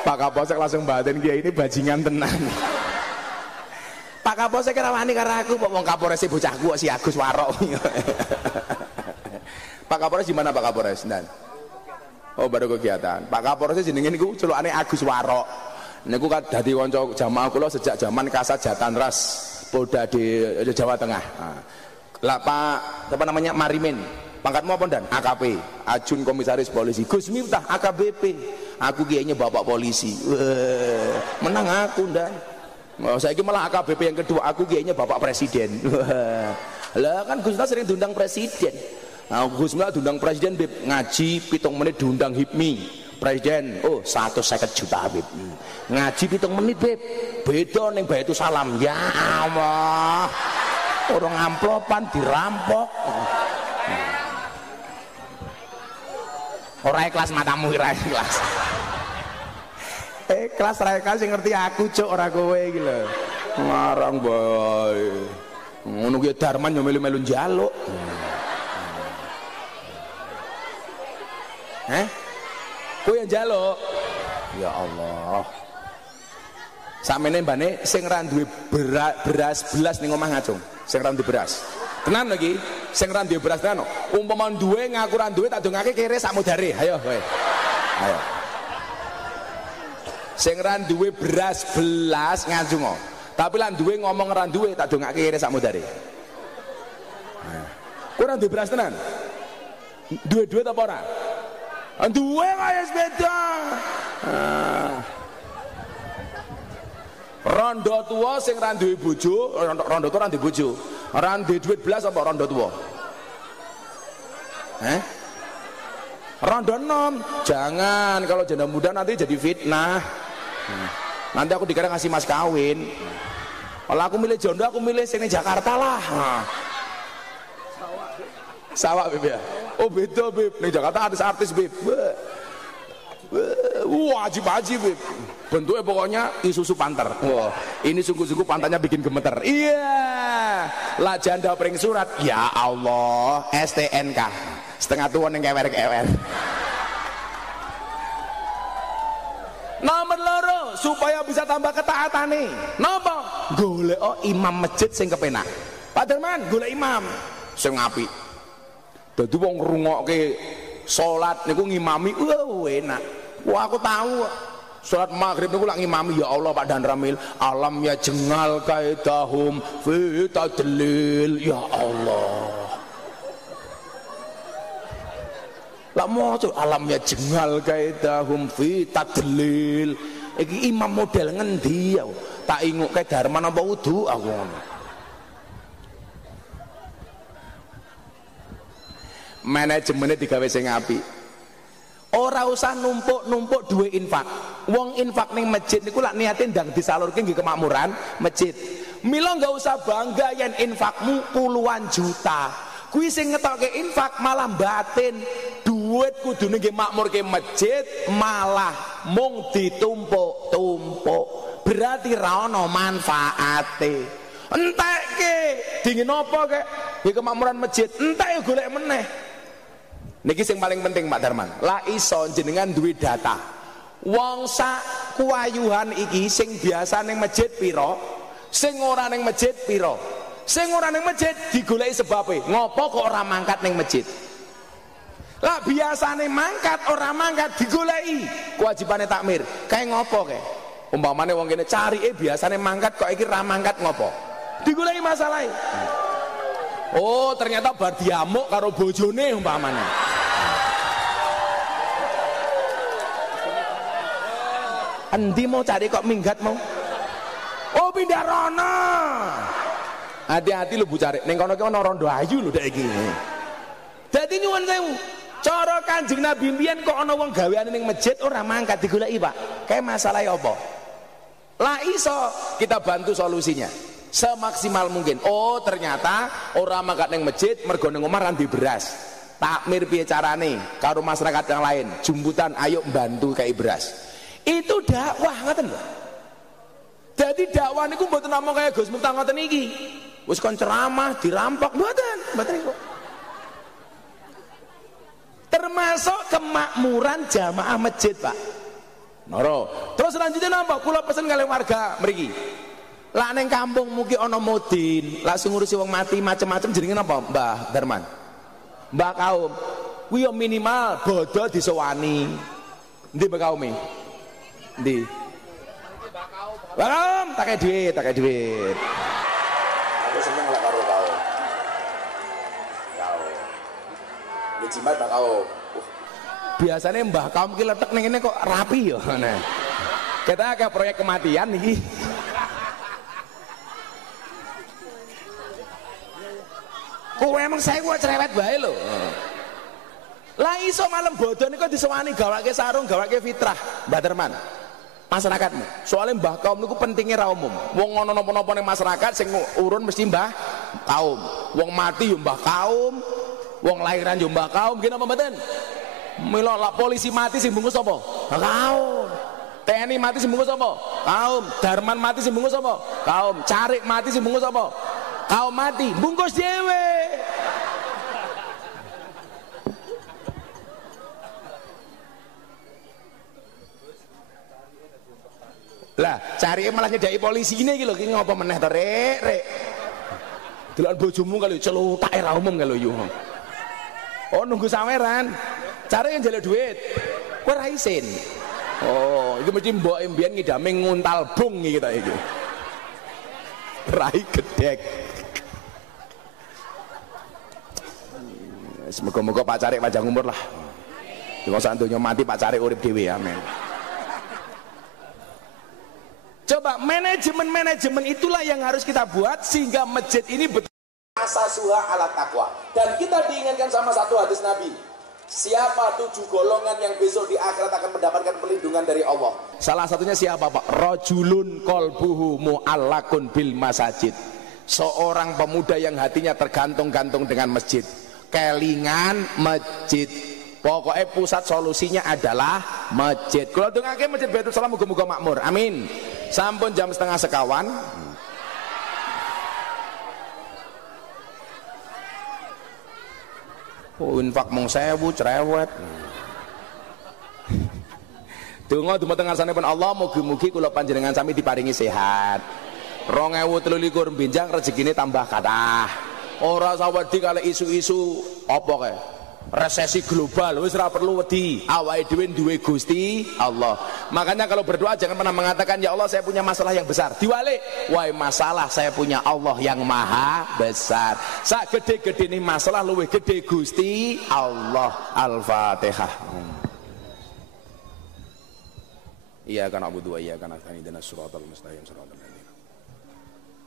Pak Kapolsek langsung batin kiai ini bajingan tenan. Pak Kapolsek kira wani karo aku, kok wong Kapolres bocahku kok si Agus Warok. Pak Kapolres di mana Pak Kapolres? Dan oh baru kegiatan. Pak Kapolres jenenge niku celukane Agus Warok. Niku kan dadi kanca jamaah kula sejak zaman Kasat Jatanras Polda di Jawa Tengah. Lah Pak apa namanya Marimin. Pangkatmu apa Dan? AKP, Ajun Komisaris Polisi. Gus Miftah AKBP. Aku kayaknya bapak polisi. Menang aku Dan. Oh, saya malah AKBP yang kedua, aku kayaknya bapak presiden. Lah kan Gus Miftah sering diundang presiden. Nah, Gus Miftah diundang presiden Bib, ngaji 7 menit diundang HIPMI. Presiden, oh 150 juta Bib. Ngaji 7 menit Bib. Beda ning Baitul Salam. Ya Allah. Orang amplopan dirampok. Ora ikhlas matamu, ora ikhlas. Ikhlas ra ikhlas sing ngerti aku cuk ora kowe iki lho. Ngarang bae. Ngono ki Darman yo melu-melu njaluk. Kowe yang njaluk. Ya Allah. Samene mbane sing ra duwe beras belas ning omah ngacung. Sing ra duwe beras. Tenan lagi, sing ra duwe beras tenan. Umpama duwe ngaku ra duwe tak dongake kere sak mudare. Ayo kowe. Ayo. Sing ra duwe beras belas ngacung. Tapi lan duwe ngomong ra duwe tak dongake kere sak mudare. Kowe ra duwe beras tenan? Duwe-duwe apa ora? Duwe kaya sepeda. Rondo tua sing ra duwe bojo, rondo tua ra duwe bojo. Ora duwe duit belas apa rondo tua? Rondo nom. Jangan, kalau janda muda nanti jadi fitnah. Nanti aku dikira ngasih mas kawin. Kalau aku milih jondo, aku milih sing Jakarta lah. Sawak Bib ya. Oh beda Bib. Ning Jakarta artis-artis Bib. Wajib-wajib Bib. Bentuknya pokoknya Isuzu Panther. Wah, ini sungguh-sungguh pantatnya bikin gemeter. Iya. Lah janda pring surat. Ya Allah, STNK. Setengah tua ning kewer-kewer. Nomor loro supaya bisa tambah ketaatan nih. Napa? Golek imam masjid sing kepenak. Pak Darman, golek imam sing apik. Dadi wong ngrungokke salat niku ngimami enak. Wah aku tahu salat maghrib niku lak ngimami ya Allah Pak Dan Ramil, alam ya jengal kaidahum fi tadlil ya Allah. Lah moco alam ya jengal kaidahum fi tadlil. Iki imam model ngendi ya? Tak inguke Darman apa wudu aku ngono. Manajemennya digawe sing apik. Ora usah numpuk-numpuk duwe infak. Wong infak ning masjid niku lak niate ndang disalurke nggih kemakmuran masjid. Mila enggak usah bangga yen infakmu puluhan juta. Kuwi sing ngetokke infak malah batin. Duit kudune nggih makmurke masjid malah mung ditumpuk-tumpuk. Berarti ra ono manfaate. Entekke dingin apa kek? Nggih kemakmuran masjid, entek golek meneh. Niki sing paling penting Pak Darman. La iso jenengan duwe data. Wong sak kuwayuhan iki sing biasa ning masjid pira, sing ora ning masjid pira. Sing ora ning masjid digoleki sebabe. Ngopo kok ora mangkat ning masjid? Lah biasane mangkat ora mangkat digoleki. Kewajibane takmir. Kae ngopo kae? Umpamane wong kene carike biasane mangkat kok iki ra mangkat ngopo? Digoleki masalahe. Oh ternyata bar diamuk karo bojone umpamane. Endi mau cari kok minggat mau? Oh pindah rono. Hati-hati lu Bu cari. Ning kono ki ana rondo ayu lho dek iki. Dadi nyuwun sewu. Cara Kanjeng Nabi mbiyen kok ana wong gaweane ning masjid ora mangkat digoleki, Pak. Kae masalahe apa? Lah iso kita bantu solusinya semaksimal mungkin. Oh ternyata orang mangkat ning masjid mergo ning omah ra beras. Takmir piye carane karo masyarakat yang lain, jumputan ayo bantu kayak beras. Itu dakwah ngoten lho. Jadi dakwah niku mboten namung kaya Gus Miftah ngoten iki. Wis kon ceramah dirampok mboten niku. Termasuk kemakmuran jamaah masjid, Pak. Noro. Terus selanjutnya napa? Kula pesen kalian warga mriki. Lah ning kampung mugi ana mudin, lah sing ngurusi wong mati macam-macam jenenge napa, Mbah Darman? Mbah kaum. Kuwi yo minimal bodho disowani. Endi Mbah kaume? Endi? Mbah kaum, tak kei dhuwit. Aku seneng lek karo kaum. Kaum. Iki jimat Mbah kaum. Biasanya Mbah kaum ki letek ning kene kok rapi yo ngene. Kita ke proyek kematian iki. Kowe emang saya cerewet bae lho. Lah iso malam bodoh niku disewani gawake sarung, gawake fitrah, Mbah Terman. Masyarakatmu. Soalnya mbah kaum niku pentingnya ra umum. Wong ngono napa-napa ning masyarakat sing urun mesti mbah kaum. Wong mati yo mbah kaum, wong lahiran yo mbah kaum, nggih napa mboten? Mila lah polisi mati sing bungkus sapa? Kaum. TNI mati sing bungkus sapa? Kaum. Darman mati sing bungkus sapa? Kaum. Carik mati sing bungkus sapa? Kaum mati, bungkus dhewe. Lah cari malah nyedaki polisi ini iki lho, ki ngopo meneh to rek delokan bojomu kalau celutake ra umum kalau yo. Oh nunggu saweran cari yang njaluk duit kowe ra isin. Oh itu mesti mbok mbiyen ngidame nguntal bung iki ta iki rai gedek. Semoga-moga Pak Carik panjang umur lah. Wong sak donya mati Pak Carik urip dhewe, amin. Coba manajemen itulah yang harus kita buat sehingga masjid ini betul asasuha ala taqwa. Dan kita diingatkan sama satu hadis Nabi, siapa 7 golongan yang besok di akhirat akan mendapatkan perlindungan dari Allah. Salah satunya siapa Pak? Rajulun qalbuhu mu'allakun bil masajid. Seorang pemuda yang hatinya tergantung-gantung dengan masjid, kelingan masjid. Pokoknya pusat solusinya adalah masjid. Kalau dongake masjid Baitul Salam muga-muga makmur. Amin. Sampun jam 1:30. Oh, infak mung 1000 cerewet. Donga dumateng ngarsanipun Allah mugi-mugi kula panjenengan sami diparingi sehat. 2023 benjang rezekine tambah kathah. Ora usah wedi kalih isu-isu apa kae. Resesi global wis ora perlu wedi, awake dhewe duwe Gusti Allah. Makanya kalau berdoa jangan pernah mengatakan ya Allah saya punya masalah yang besar. Diwalik, wahai masalah saya punya Allah yang maha besar. Sak gede-gedene masalah luwih gede Gusti Allah. Al-Fatihah. Iya kana abudu wa iya kana ihdinas siratal mustaqim siratal ladzina.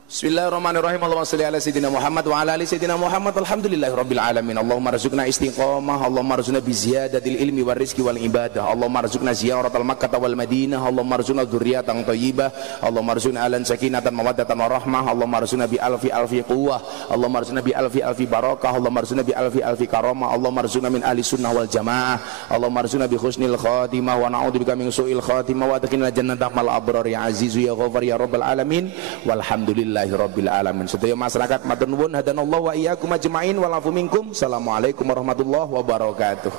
Bismillahirrahmanirrahim. Allahumma shalli ala sayyidina Muhammad wa ala ali sayyidina Muhammad. Alhamdulillahirabbil alamin. Allahumma arzuqna istiqamah, Allahumma arzuqna bi ziyadatil ilmi war rizqi wal ibadah. Allahumma arzuqna ziyaratal Makkah wal Madinah. Allahumma arzuqna dzurriyyatan thayyibah. Allahumma arzuqna alan sakinatan mawaddatan warahmah. Allahumma arzuqna bi alfi quwwah. Allahumma arzuqna bi alfi barakah. Allahumma arzuqna bi alfi karamah. Allahumma arzuqna min ahli sunnah wal jamaah. Allahumma arzuqna bi husnil khatimah wa na'udzubika min su'il khatimah wa adkhilna jannata mal abrar ya azizu ya ghafar ya rabbal alamin. Walhamdulillah Rabbil alamin. Sedaya masyarakat matur nuwun hadanallahu wa iyyakum ajmain wal afu minkum. Assalamualaikum warahmatullahi wabarakatuh.